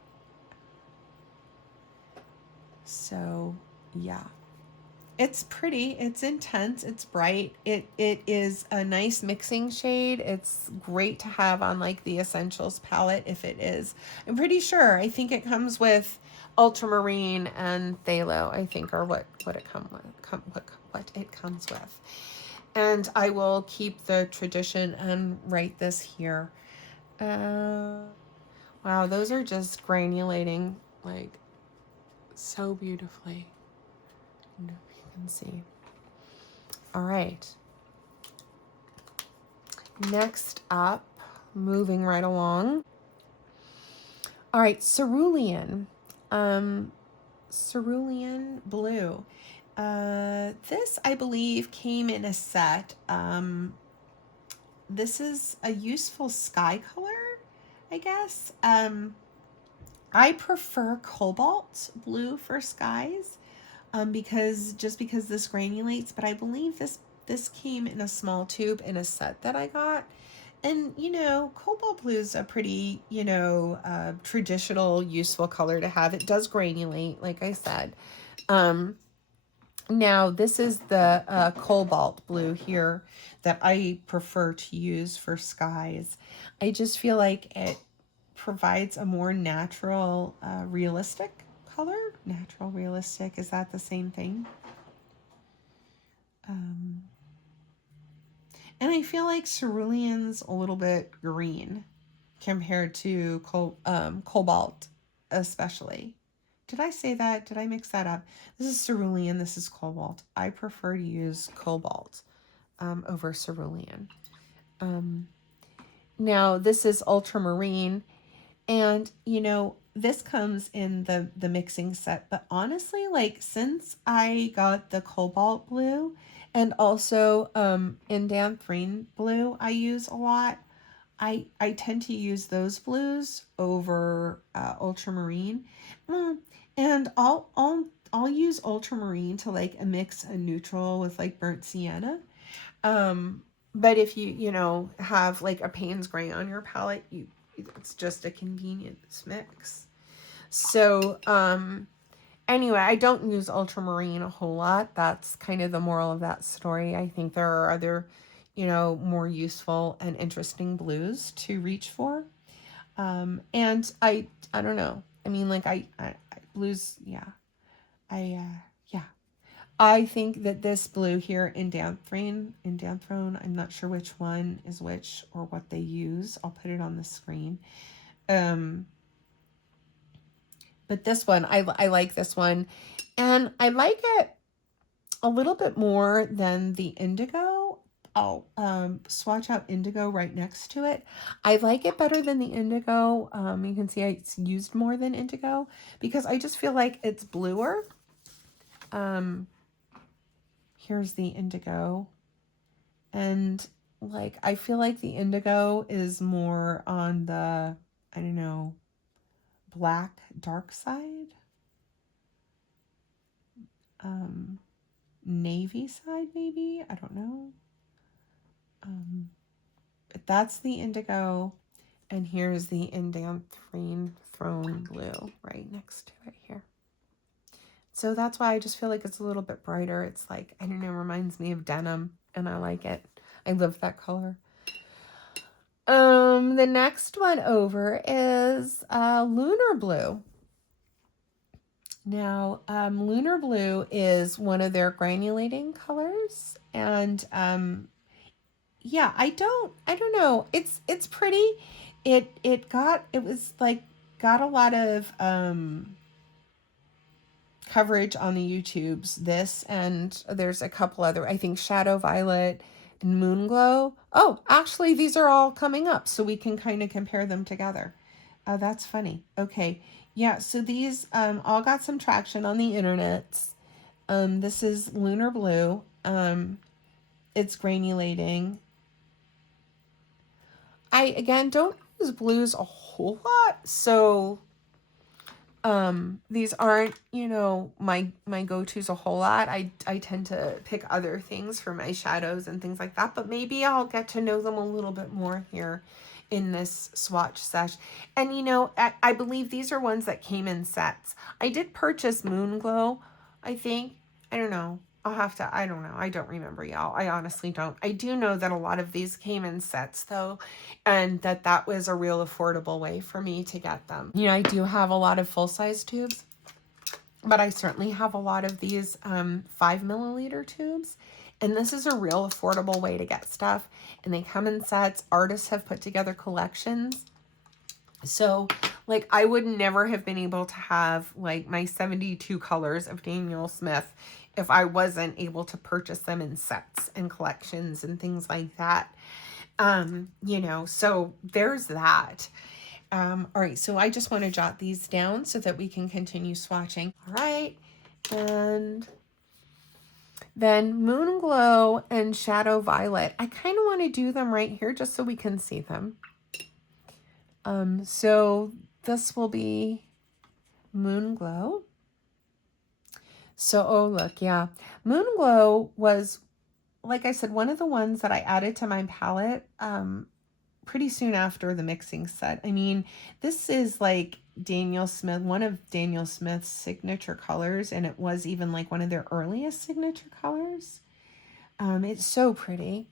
So, yeah. It's pretty, it's intense, it's bright. It is a nice mixing shade. It's great to have on like the Essentials palette if it is. I'm pretty sure. I think it comes with ultramarine and phthalo, I think, are what it what it comes with. And I will keep the tradition and write this here. Wow, those are just granulating like so beautifully. I don't know if you can see. All right. Next up, moving right along. All right, cerulean. Cerulean blue. This, I believe, came in a set. This is a useful sky color, I guess. I prefer cobalt blue for skies, because this granulates, but I believe this came in a small tube in a set that I got. And, you know, cobalt blue is a pretty, you know, traditional, useful color to have. It does granulate, like I said. Now, this is the cobalt blue here that I prefer to use for skies. I just feel like it provides a more natural, realistic color. Natural, realistic, is that the same thing? And I feel like cerulean's a little bit green compared to cobalt, especially. Did I say that? Did I mix that up? This is cerulean. This is cobalt. I prefer to use cobalt over cerulean. Now, this is ultramarine. And, you know, this comes in the mixing set. But honestly, like, since I got the cobalt blue and also indanthrene blue I use a lot, I tend to use those blues over ultramarine. And I'll use ultramarine to like mix a neutral with like burnt sienna. But if you know, have like a Payne's gray on your palette, it's just a convenience mix. So, anyway, I don't use ultramarine a whole lot. That's kind of the moral of that story. I think there are other, you know, more useful and interesting blues to reach for. And I don't know. I mean, like I blues, yeah. Yeah. I think that this blue here indanthrone, I'm not sure which one is which or what they use. I'll put it on the screen. But this one, I like this one. And I like it a little bit more than the indigo. I'll swatch out indigo right next to it. I like it better than the indigo. You can see it's used more than indigo because I just feel like it's bluer. Here's the indigo. And like, I feel like the indigo is more on the, I don't know, black dark side. Navy side, maybe? I don't know. But that's the indigo. And here's the indanthrene throne blue right next to it here. So that's why I just feel like it's a little bit brighter. It's like, I don't know, reminds me of denim, and I like it. I love that color. The next one over is lunar blue. Now, lunar blue is one of their granulating colors, and yeah, I don't know. It's pretty. It was like got a lot of coverage on the YouTubes. This, and there's a couple other, I think Shadow Violet and Moon Glow. Oh, actually, these are all coming up, so we can kind of compare them together. That's funny. Okay. Yeah, so these all got some traction on the internet. This is Lunar Blue. It's granulating. I, again, don't use blues a whole lot, so these aren't, you know, my go-tos a whole lot. I tend to pick other things for my shadows and things like that, but maybe I'll get to know them a little bit more here in this swatch sesh. And you know, I believe these are ones that came in sets. I did purchase Moon Glow, I think. I don't know. I'll have to, I don't know. I don't remember, y'all. I honestly don't. I do know that a lot of these came in sets though, and that was a real affordable way for me to get them. You know, I do have a lot of full-size tubes, but I certainly have a lot of these 5 milliliter tubes. And this is a real affordable way to get stuff. And they come in sets. Artists have put together collections. So, like, I would never have been able to have, like, my 72 colors of Daniel Smith if I wasn't able to purchase them in sets and collections and things like that. You know, so there's that. All right, so I just want to jot these down so that we can continue swatching. All right, and then Moon Glow and Shadow Violet. I kind of want to do them right here just so we can see them. So this will be Moon Glow. So, oh, look, yeah. Moon Glow was, like I said, one of the ones that I added to my palette pretty soon after the mixing set. I mean, this is like Daniel Smith, one of Daniel Smith's signature colors, and it was even like one of their earliest signature colors. It's so pretty,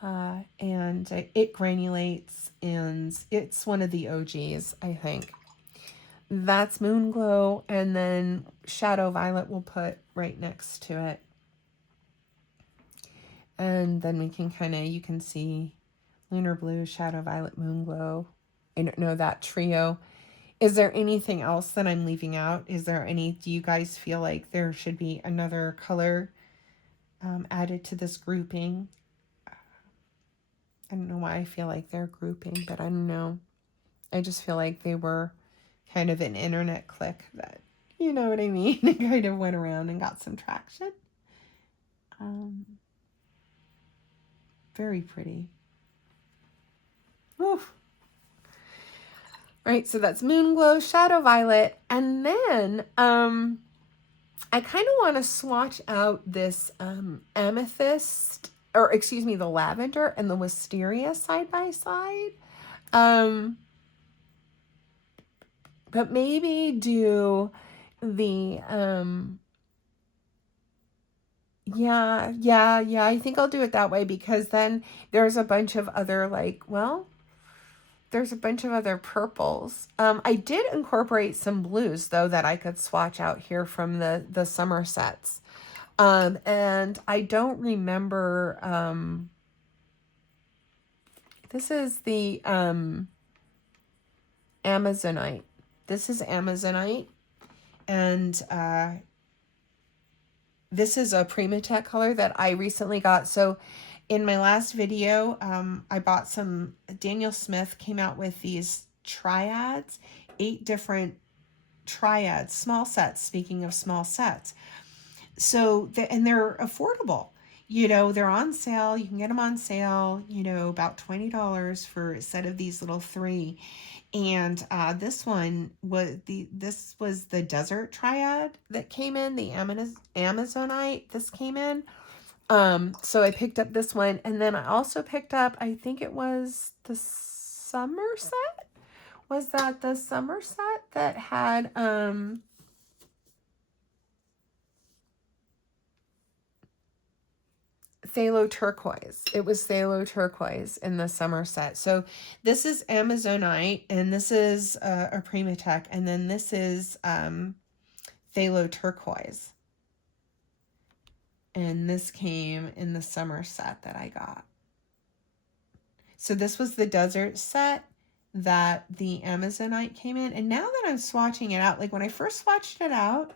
and it granulates, and it's one of the OGs, I think. That's Moon Glow, and then Shadow Violet we'll put right next to it. And then we can kind of, you can see Lunar Blue, Shadow Violet, Moon Glow. I don't know, that trio. Is there anything else that I'm leaving out? Is there any, do you guys feel like there should be another color added to this grouping? I don't know why I feel like they're grouping, but I don't know. I just feel like they were kind of an internet click that, you know what I mean? It kind of went around and got some traction. Very pretty. Oof. All right, so that's Moon Glow, Shadow Violet, and then I kind of want to swatch out this amethyst, or excuse me, the lavender and the wisteria side by side. But maybe do the, yeah, I think I'll do it that way, because then there's a bunch of other, like, well, there's a bunch of other purples. I did incorporate some blues, though, that I could swatch out here from the summer sets. And I don't remember, this is the Amazonite. This is Amazonite, and this is a Primatech color that I recently got. So in my last video, I bought some, Daniel Smith came out with these triads, 8 different triads, small sets, speaking of small sets. So, and they're affordable. You know, they're on sale. You can get them on sale, you know, about $20 for a set of these little 3. And this one was this was the desert triad that came in, the Amazonite. This came in. So I picked up this one, and then I also picked up, I think it was the summer set. Was that the summer set that had phthalo turquoise? It was phthalo turquoise in the summer set. So this is Amazonite, and this is a Primatech, and then this is phthalo turquoise. And this came in the summer set that I got. So this was the desert set that the Amazonite came in. And now that I'm swatching it out, like when I first swatched it out,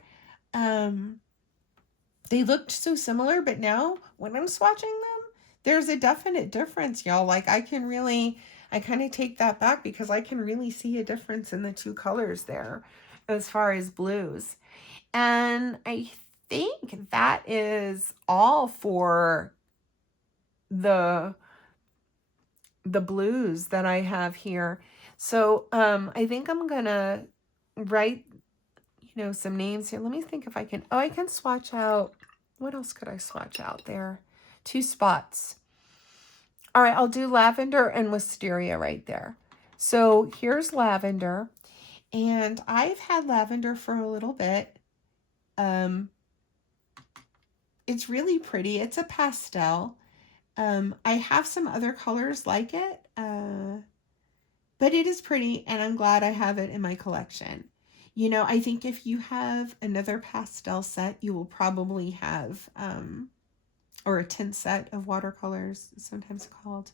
they looked so similar, but now when I'm swatching them, there's a definite difference, y'all. Like I kind of take that back because I can really see a difference in the two colors there as far as blues. And I think that is all for the blues that I have here. So I think I'm gonna write, some names here. Let me think if I can. Oh, I can swatch out. What else could I swatch out there? 2 spots. All right, I'll do lavender and wisteria right there. So here's lavender, and I've had lavender for a little bit. It's really pretty. It's a pastel. I have some other colors like it, but it is pretty, and I'm glad I have it in my collection. I think if you have another pastel set, you will probably have, or a tint set of watercolors, sometimes called,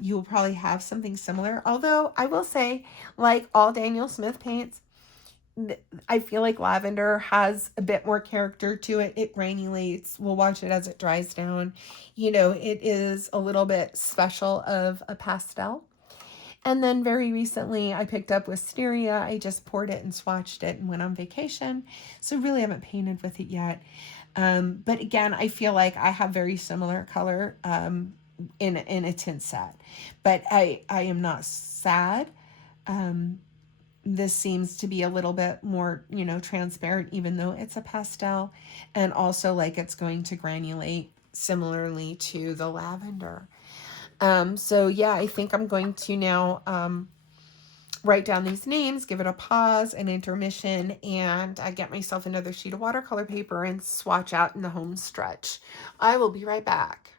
you'll probably have something similar. Although I will say, like all Daniel Smith paints, I feel like lavender has a bit more character to it. It granulates. We'll watch it as it dries down. It is a little bit special of a pastel. And then very recently I picked up wisteria. I just poured it and swatched it and went on vacation. So really haven't painted with it yet. But again, I feel like I have very similar color in a tint set. But I am not sad. This seems to be a little bit more, transparent, even though it's a pastel. And also like it's going to granulate similarly to the lavender. So yeah, I think I'm going to now write down these names, give it a pause, an intermission, and I get myself another sheet of watercolor paper and swatch out in the home stretch. I will be right back.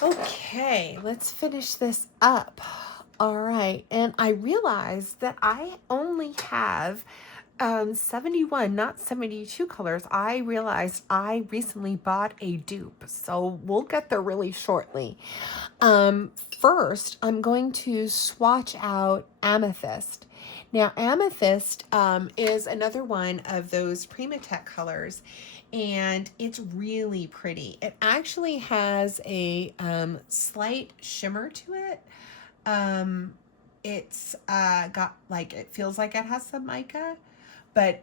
Okay, let's finish this up. All right, and I realized that I only have 71, not 72 colors. I realized I recently bought a dupe, so we'll get there really shortly. First, I'm going to swatch out Amethyst. Now, Amethyst is another one of those Primatech colors, and it's really pretty. It actually has a slight shimmer to it. It's got like, it feels like it has some mica. But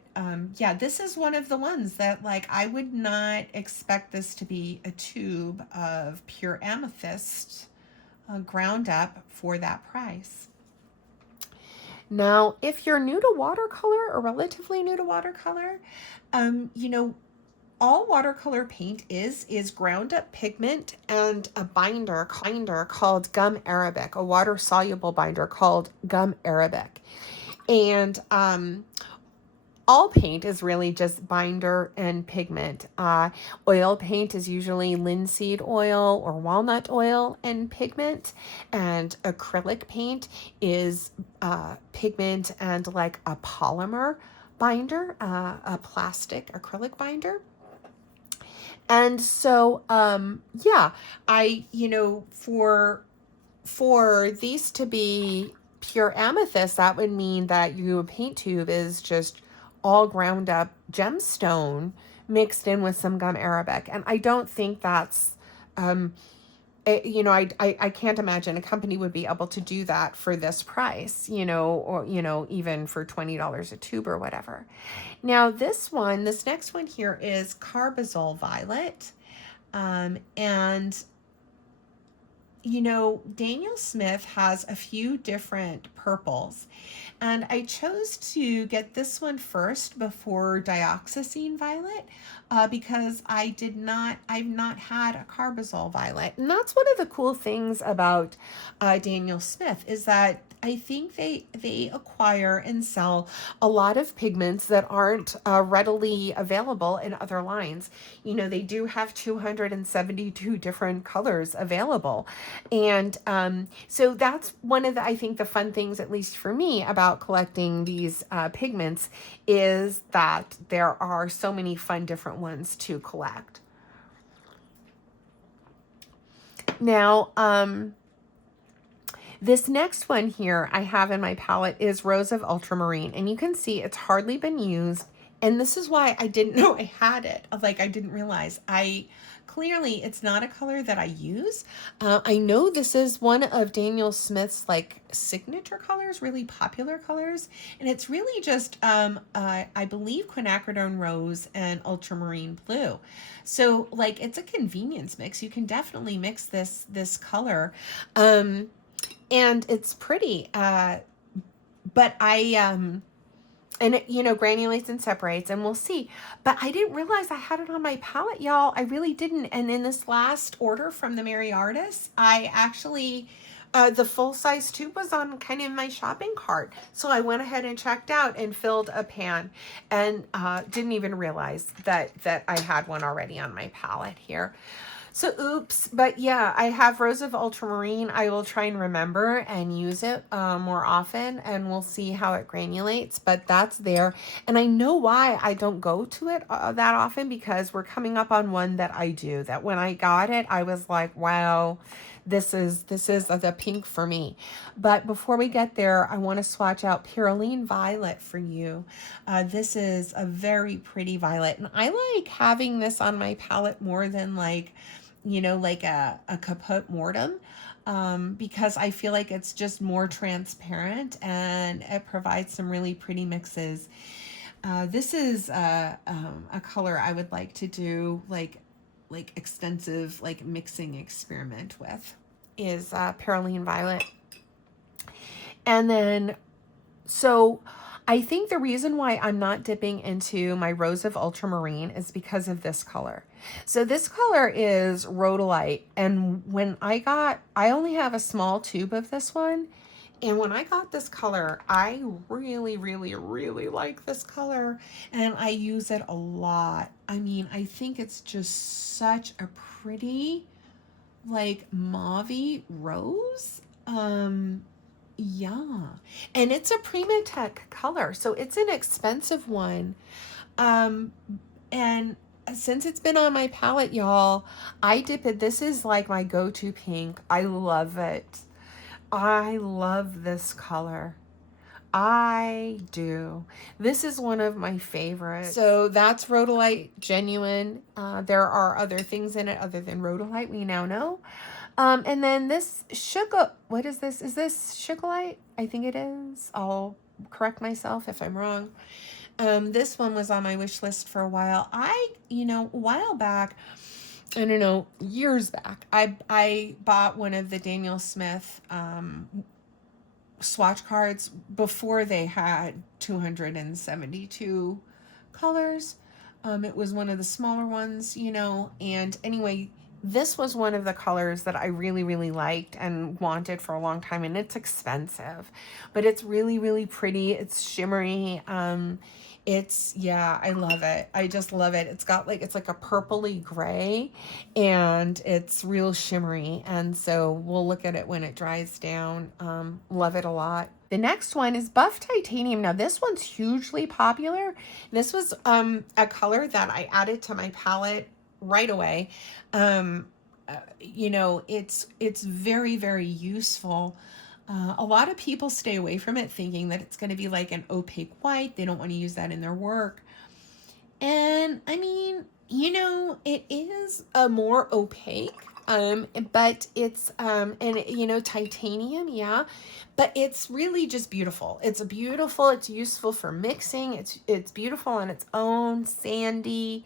yeah, this is one of the ones that like I would not expect this to be a tube of pure amethyst ground up for that price. Now, if you're new to watercolor or relatively new to watercolor, all watercolor paint is ground up pigment and a binder called gum arabic, a water soluble binder called gum arabic. And all paint is really just binder and pigment. Oil paint is usually linseed oil or walnut oil and pigment. And acrylic paint is pigment and like a polymer binder, a plastic acrylic binder. And so, yeah, for these to be pure amethyst, that would mean that your paint tube is just all ground up gemstone mixed in with some gum arabic. And I don't think that's, I can't imagine a company would be able to do that for this price, or, even for $20 a tube or whatever. Now this next one here is Carbazole Violet. And Daniel Smith has a few different purples, and I chose to get this one first before Dioxazine Violet because I've not had a Carbazole Violet. And that's one of the cool things about Daniel Smith is that I think they acquire and sell a lot of pigments that aren't readily available in other lines. They do have 272 different colors available. And so that's one of the, I think, the fun things, at least for me, about collecting these pigments is that there are so many fun different ones to collect. Now, this next one here I have in my palette is Rose of Ultramarine, and you can see it's hardly been used. And this is why I didn't know I had it. Like, I didn't realize. Clearly, it's not a color that I use. I know this is one of Daniel Smith's like signature colors, really popular colors. And it's really just, I believe, Quinacridone Rose and Ultramarine Blue. So like, it's a convenience mix. You can definitely mix this color. And it's pretty. But and it, you know, granulates and separates, and we'll see. But I didn't realize I had it on my palette, y'all. I really didn't. And in this last order from the Merry Artist, I actually, the full-size tube was on kind of my shopping cart. So I went ahead and checked out and filled a pan, and didn't even realize that I had one already on my palette here. So oops, but yeah, I have Rose of Ultramarine. I will try and remember and use it more often, and we'll see how it granulates, but that's there. And I know why I don't go to it that often, because we're coming up on one that I do, that when I got it, I was like, wow, this is the pink for me. But before we get there, I want to swatch out Pyroline Violet for you. This is a very pretty violet, and I like having this on my palette more than like, you know, like a Caput Mortem, because I feel like it's just more transparent and it provides some really pretty mixes. This is a color I would like to do like extensive like mixing experiment with, is Pyroline Violet. And then, so I think the reason why I'm not dipping into my Rose of Ultramarine is because of this color. So this color is rhodolite, and when I only have a small tube of this one, and when I got this color, I really, really, really like this color, and I use it a lot. I mean, I think it's just such a pretty, like, mauve-y rose. Yeah, and it's a Primatech color, so it's an expensive one. And since it's been on my palette, y'all, I dip it. This is like my go-to pink. I love it. I love this color. I do. This is one of my favorites. So that's rhodolite genuine. There are other things in it other than rhodolite, we now know. And then this sugar, what is this? Is this Sugarlight? I think it is. I'll correct myself if I'm wrong. This one was on my wish list for a while. You know, a while back, I don't know, years back, I bought one of the Daniel Smith swatch cards before they had 272 colors. It was one of the smaller ones, you know, and anyway, this was one of the colors that I really, really liked and wanted for a long time, and it's expensive, but it's really, really pretty. It's shimmery. Yeah, I love it. I just love it. It's got like, it's like a purpley gray, and it's real shimmery. And so we'll look at it when it dries down. Love it a lot. The next one is Buff Titanium. Now this one's hugely popular. This was a color that I added to my palette right away. You know, it's very, very useful. A lot of people stay away from it thinking that it's going to be like an opaque white. They don't want to use that in their work. And I mean, you know, it is a more opaque, but it's, and you know, titanium, yeah, but it's really just beautiful. It's beautiful. It's useful for mixing. It's beautiful on its own, sandy.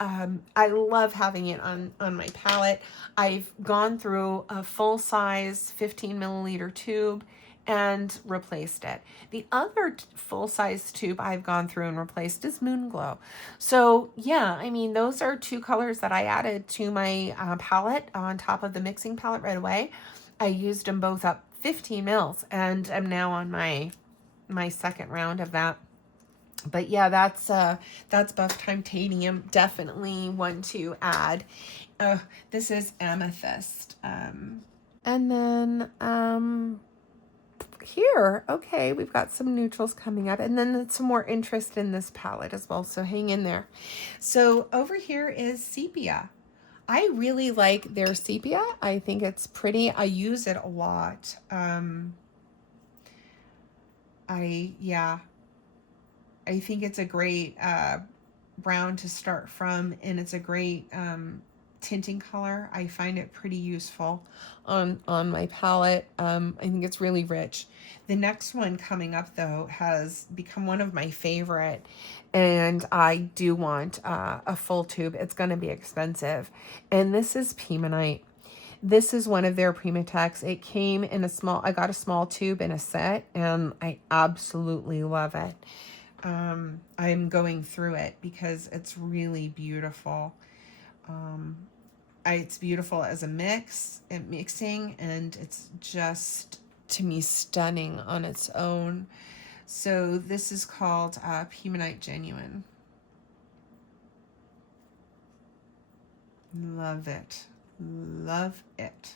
I love having it on my palette. I've gone through a full-size 15 milliliter tube and replaced it. The other full-size tube I've gone through and replaced is Moonglow. So yeah, I mean, those are two colors that I added to my palette on top of the mixing palette right away. I used them both up 15 mils, and I'm now on my second round of that. But yeah, that's Buff Titanium, definitely one to add. This is Amethyst. And then here, okay, we've got some neutrals coming up, and then some more interest in this palette as well, so hang in there. So over here is Sepia. I really like their Sepia. I think it's pretty. I use it a lot. Yeah. I think it's a great brown to start from, and it's a great tinting color. I find it pretty useful on my palette. I think it's really rich. The next one coming up, though, has become one of my favorite, and I do want a full tube. It's going to be expensive, and this is Pimonite. This is one of their Prima-Tecs. It came in a small, I got a small tube in a set, and I absolutely love it. I'm going through it because it's really beautiful. It's beautiful as a mixing, and it's just, to me, stunning on its own. So this is called Pimonite Genuine. Love it. Love it.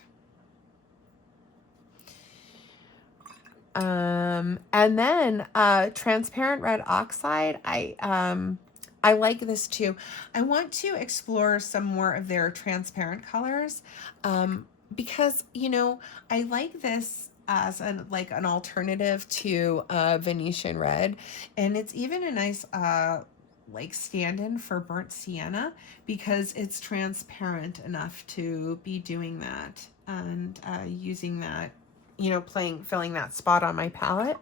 And then transparent red oxide. I like this too. I want to explore some more of their transparent colors because, you know, I like this as an alternative to Venetian red, and it's even a nice like stand-in for burnt sienna because it's transparent enough to be doing that and using that, you know, filling that spot on my palette.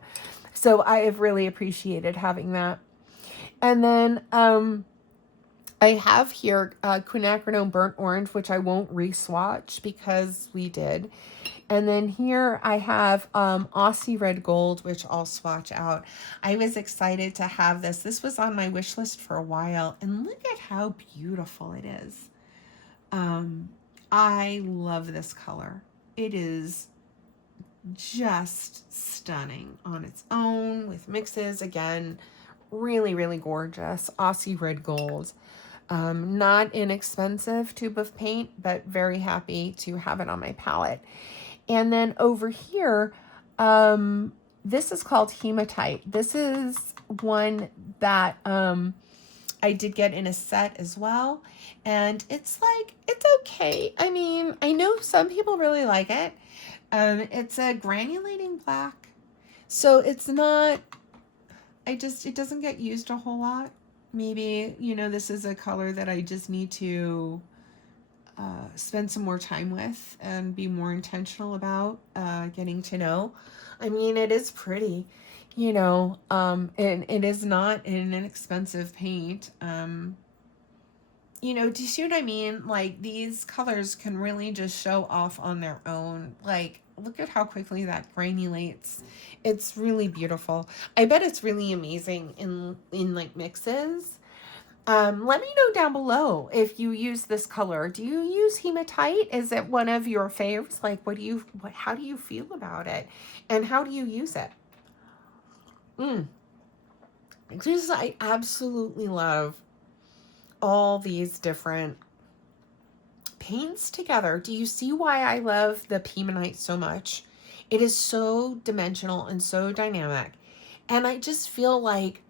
So I have really appreciated having that. And then I have here Quinacridone Burnt Orange, which I won't re-swatch because we did. And then here I have Aussie Red Gold, which I'll swatch out. I was excited to have this. This was on my wish list for a while, and look at how beautiful it is. I love this color. It is just stunning on its own with mixes. Again, really, really gorgeous. Aussie Red Gold. Not inexpensive tube of paint, but very happy to have it on my palette. And then over here, this is called Hematite. This is one that I did get in a set as well. And it's okay. I mean, I know some people really like it. It's a granulating black. So it's not, it doesn't get used a whole lot. Maybe, you know, this is a color that I just need to spend some more time with and be more intentional about getting to know. I mean, it is pretty, you know, and it is not an inexpensive paint. You know, do you see what I mean? Like, these colors can really just show off on their own. Like, look at how quickly that granulates. It's really beautiful. I bet it's really amazing in like mixes. Let me know down below if you use this color. Do you use hematite? Is it one of your faves? Like, how do you feel about it? And how do you use it? Because I absolutely love all these different paints together. Do you see why I love the Pimonite so much? It is so dimensional and so dynamic. And I just feel like,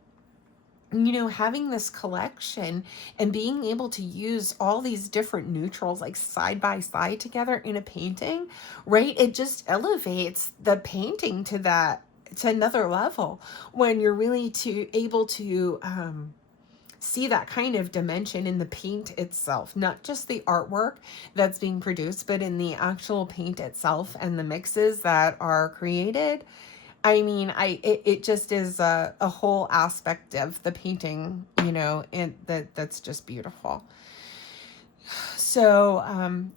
you know, having this collection and being able to use all these different neutrals like side by side together in a painting, right? It just elevates the painting to another level when you're really able to see that kind of dimension in the paint itself, not just the artwork that's being produced, but in the actual paint itself and the mixes that are created. I mean, it just is a whole aspect of the painting, you know, and that's just beautiful. So,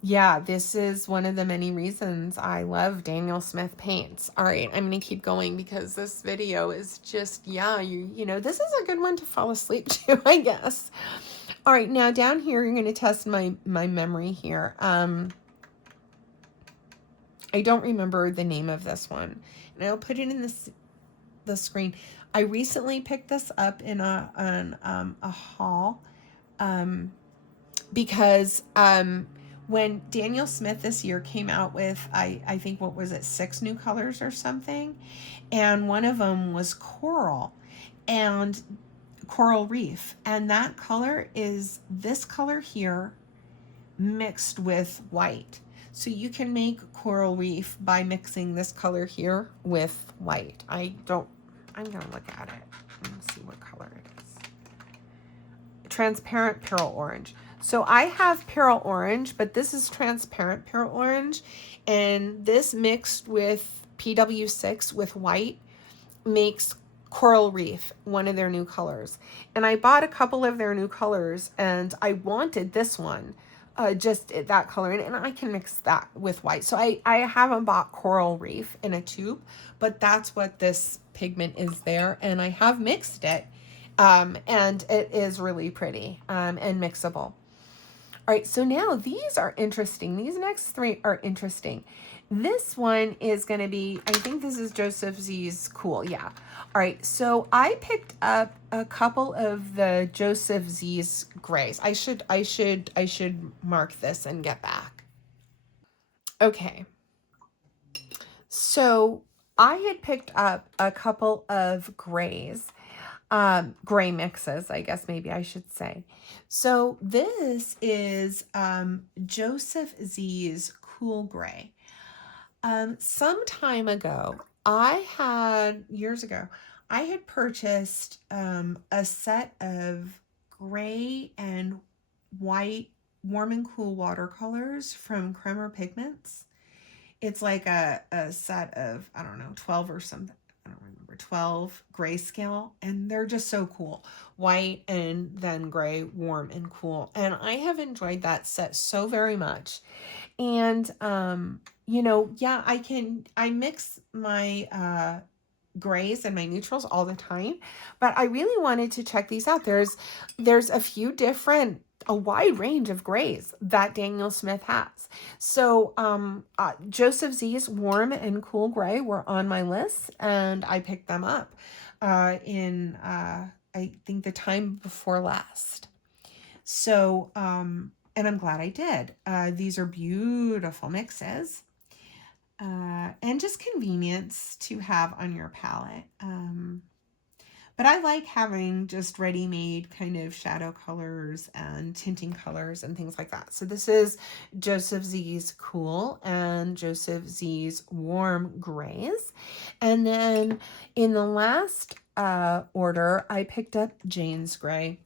yeah, this is one of the many reasons I love Daniel Smith paints. All right, I'm going to keep going because this video is just, yeah, you know, this is a good one to fall asleep to, I guess. All right, now down here, you're going to test my memory here. I don't remember the name of this one, and I'll put it in the screen. I recently picked this up in a haul, because when Daniel Smith this year came out with, I think, what was it, 6 new colors or something, and one of them was coral and coral reef, and that color is this color here mixed with white. So you can make coral reef by mixing this color here with white. I'm gonna look at it and see what color it transparent Purell Orange. So I have Purell Orange, but this is transparent Purell Orange. And this mixed with PW6 with white makes Coral Reef one of their new colors. And I bought a couple of their new colors, and I wanted this one, just that color. And I can mix that with white. So I haven't bought Coral Reef in a tube, but that's what this pigment is there. And I have mixed it. And it is really pretty and mixable. All right, so now these are interesting. These next three are interesting. This one is going to be, I think this is Joseph Z's Cool. Yeah. All right, so I picked up a couple of the Joseph Z's grays. I should mark this and get back. Okay. So I had picked up a couple of grays. Gray mixes, I guess maybe I should say. So this is Joseph Z's Cool Gray. Some time ago, years ago, I had purchased a set of gray and white warm and cool watercolors from Kremer Pigments. It's like a set of, I don't know, 12 or something. I don't remember, 12 grayscale, and they're just so cool. White and then gray, warm and cool. And I have enjoyed that set so very much. And, you know, yeah, I mix my grays and my neutrals all the time, but I really wanted to check these out. There's a wide range of grays that Daniel Smith has. So Joseph Z's warm and cool gray were on my list, and I picked them up in I think the time before last. So and I'm glad I did. These are beautiful mixes. And just convenience to have on your palette. But I like having just ready-made kind of shadow colors and tinting colors and things like that. So this is Joseph Z's Cool and Joseph Z's Warm Grays. And then in the last order, I picked up Jane's Gray.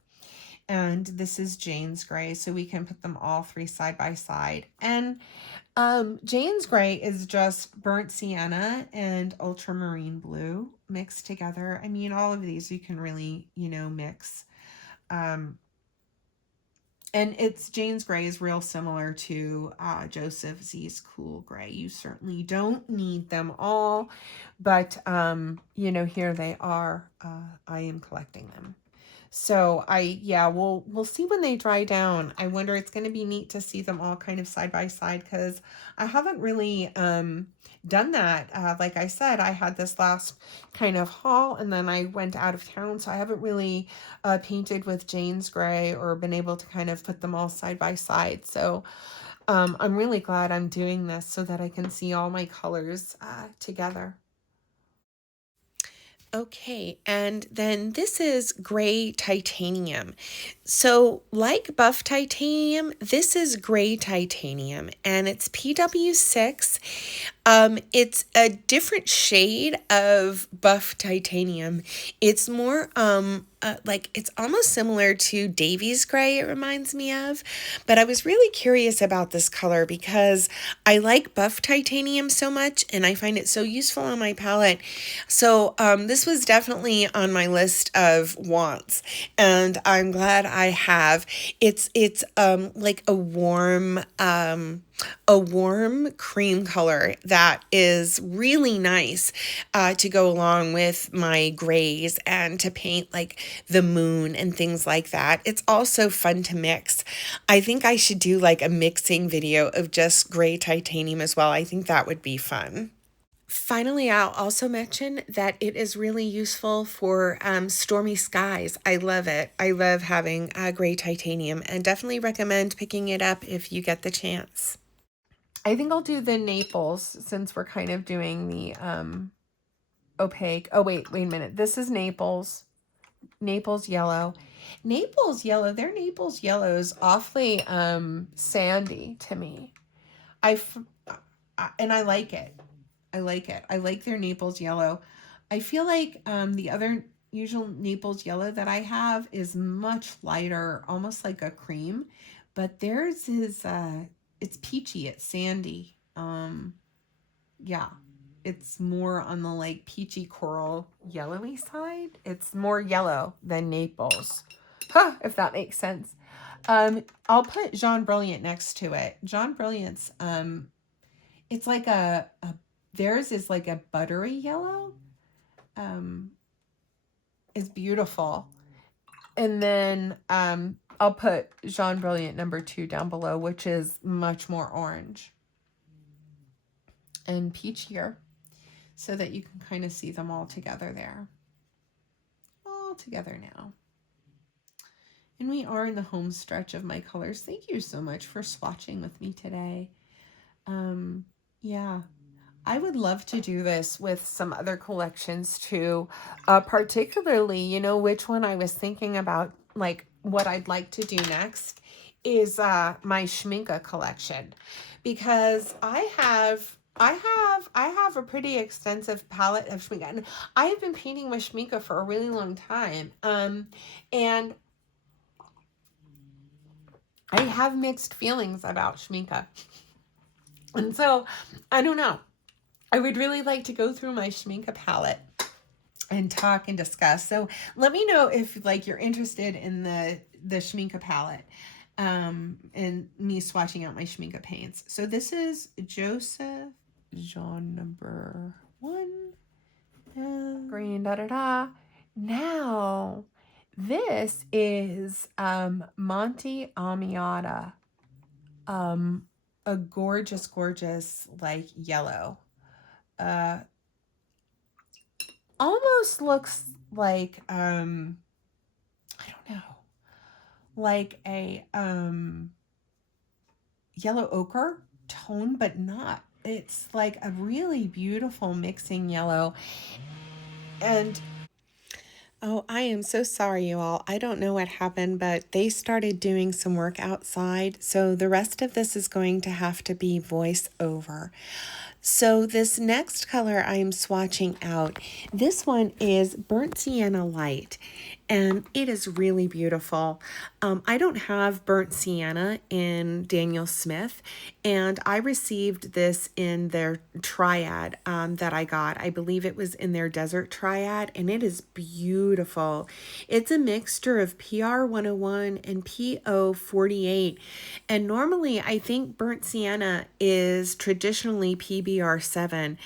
And this is Jane's Gray, so we can put them all three side by side. And Jane's Gray is just burnt sienna and ultramarine blue mixed together. I mean, all of these you can really, you know, mix. And Jane's Gray is real similar to Joseph Z's Cool Gray. You certainly don't need them all, but, you know, here they are. I am collecting them. So we'll see when they dry down. I wonder, it's going to be neat to see them all kind of side by side, because I haven't really done that. Like I said, I had this last kind of haul and then I went out of town, so I haven't really painted with Jane's Gray or been able to kind of put them all side by side. So I'm really glad I'm doing this so that I can see all my colors together. Okay, and then this is gray titanium. So like buff titanium, this is gray titanium, and it's PW6. It's a different shade of buff titanium. It's more like, it's almost similar to Davy's Gray, it reminds me of. But I was really curious about this color because I like buff titanium so much and I find it so useful on my palette. So this was definitely on my list of wants, and I'm glad I have. It's like a warm cream color that is really nice to go along with my grays and to paint like the moon and things like that. It's also fun to mix. I think I should do like a mixing video of just gray titanium as well. I think that would be fun. Finally, I'll also mention that it is really useful for stormy skies. I love it. I love having gray titanium, and definitely recommend picking it up if you get the chance. I think I'll do the Naples since we're kind of doing the opaque. Oh, wait a minute. This is Naples. Naples yellow. Naples yellow. Their Naples yellow is awfully sandy to me. And I like it. I like their Naples yellow. I feel like the other usual Naples yellow that I have is much lighter, almost like a cream, but theirs is, it's peachy, it's sandy. Yeah, it's more on the like peachy coral yellowy side. It's more yellow than Naples, if that makes sense. I'll put Jaune Brilliant next to it. Jaune Brilliant's, it's like theirs is like a buttery yellow. Is beautiful. And then I'll put Jaune Brilliant number 2 down below, which is much more orange and peachier, so that you can kind of see them all together there. All together now. And we are in the home stretch of my colors. Thank you so much for swatching with me today. Yeah, I would love to do this with some other collections too, particularly, you know, which one I was thinking about, like what I'd like to do next is my Schminke collection, because I have a pretty extensive palette of Schminke, and I have been painting with Schminke for a really long time, and I have mixed feelings about Schminke, and so I don't know. I would really like to go through my Schminke palette and talk and discuss. So let me know if like you're interested in the Schminke palette, and me swatching out my Schminke paints. So this is Joseph Jean number 1, green, Now this is Monte Amiata, a gorgeous like yellow. Almost looks like I don't know, like a yellow ochre tone, but not. It's like a really beautiful mixing yellow. And oh, I am so sorry, you all. I don't know what happened, but they started doing some work outside, so the rest of this is going to have to be voice over. So this next color I'm swatching out, this one is Burnt Sienna Light, and it is really beautiful. I don't have Burnt Sienna in Daniel Smith, and I received this in their triad that I got. I believe it was in their Desert Triad, and it is beautiful. It's a mixture of PR 101 and PO 48, and normally I think Burnt Sienna is traditionally PBR 7.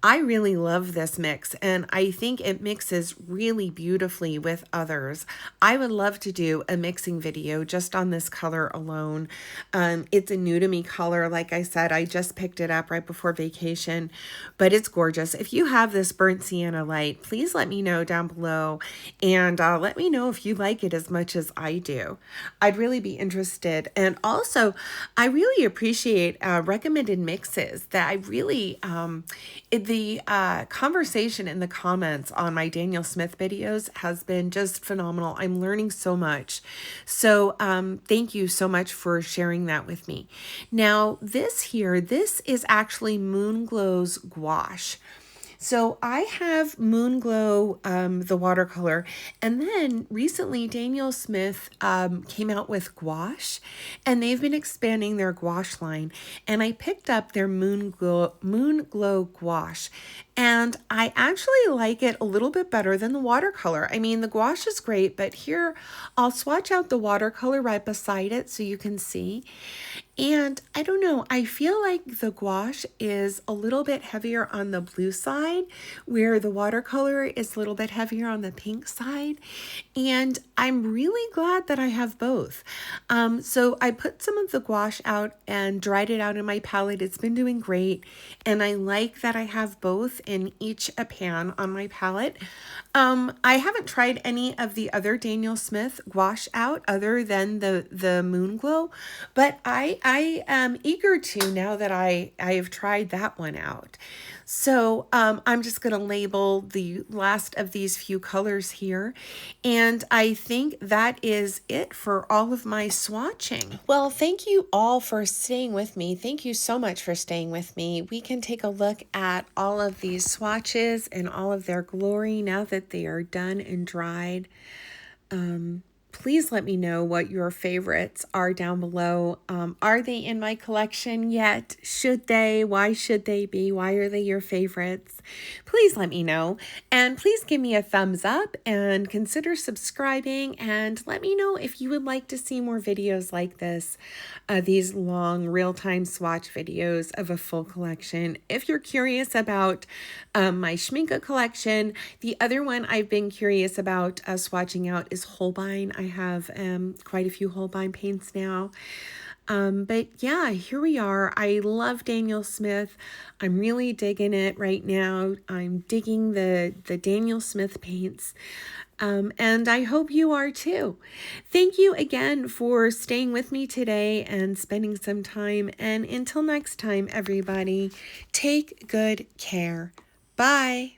I really love this mix, and I think it mixes really beautifully with others. I would love to do a mixing video just on this color alone. It's a new to me color. Like I said, I just picked it up right before vacation, but it's gorgeous. If you have this Burnt Sienna Light, please let me know down below, and let me know if you like it as much as I do. I'd really be interested. And also, I really appreciate recommended mixes that I really, the conversation in the comments on my Daniel Smith videos has been just phenomenal. I'm learning so much. So thank you so much for sharing that with me. Now this is actually Moonglow's gouache. So I have Moonglow, the watercolor, and then recently Daniel Smith came out with gouache, and they've been expanding their gouache line, and I picked up their Moonglow gouache, and I actually like it a little bit better than the watercolor. I mean, the gouache is great, but here I'll swatch out the watercolor right beside it so you can see. And I don't know, I feel like the gouache is a little bit heavier on the blue side, where the watercolor is a little bit heavier on the pink side. And I'm really glad that I have both. So I put some of the gouache out and dried it out in my palette. It's been doing great. And I like that I have both in each a pan on my palette. I haven't tried any of the other Daniel Smith gouache out other than the Moonglow, but I am eager to now that I have tried that one out. So I'm just going to label the last of these few colors here. And I think that is it for all of my swatching. Well, thank you all for staying with me. Thank you so much for staying with me. We can take a look at all of these swatches and all of their glory now that they are done and dried. Please let me know what your favorites are down below. Are they in my collection yet? Should they? Why should they be? Why are they your favorites? Please let me know. And please give me a thumbs up and consider subscribing, and let me know if you would like to see more videos like this, these long real-time swatch videos of a full collection. If you're curious about my Schminke collection, the other one I've been curious about swatching out is Holbein. I have quite a few Holbein paints now. But yeah, here we are. I love Daniel Smith. I'm really digging it right now. I'm digging the Daniel Smith paints. And I hope you are too. Thank you again for staying with me today and spending some time. And until next time, everybody, take good care. Bye.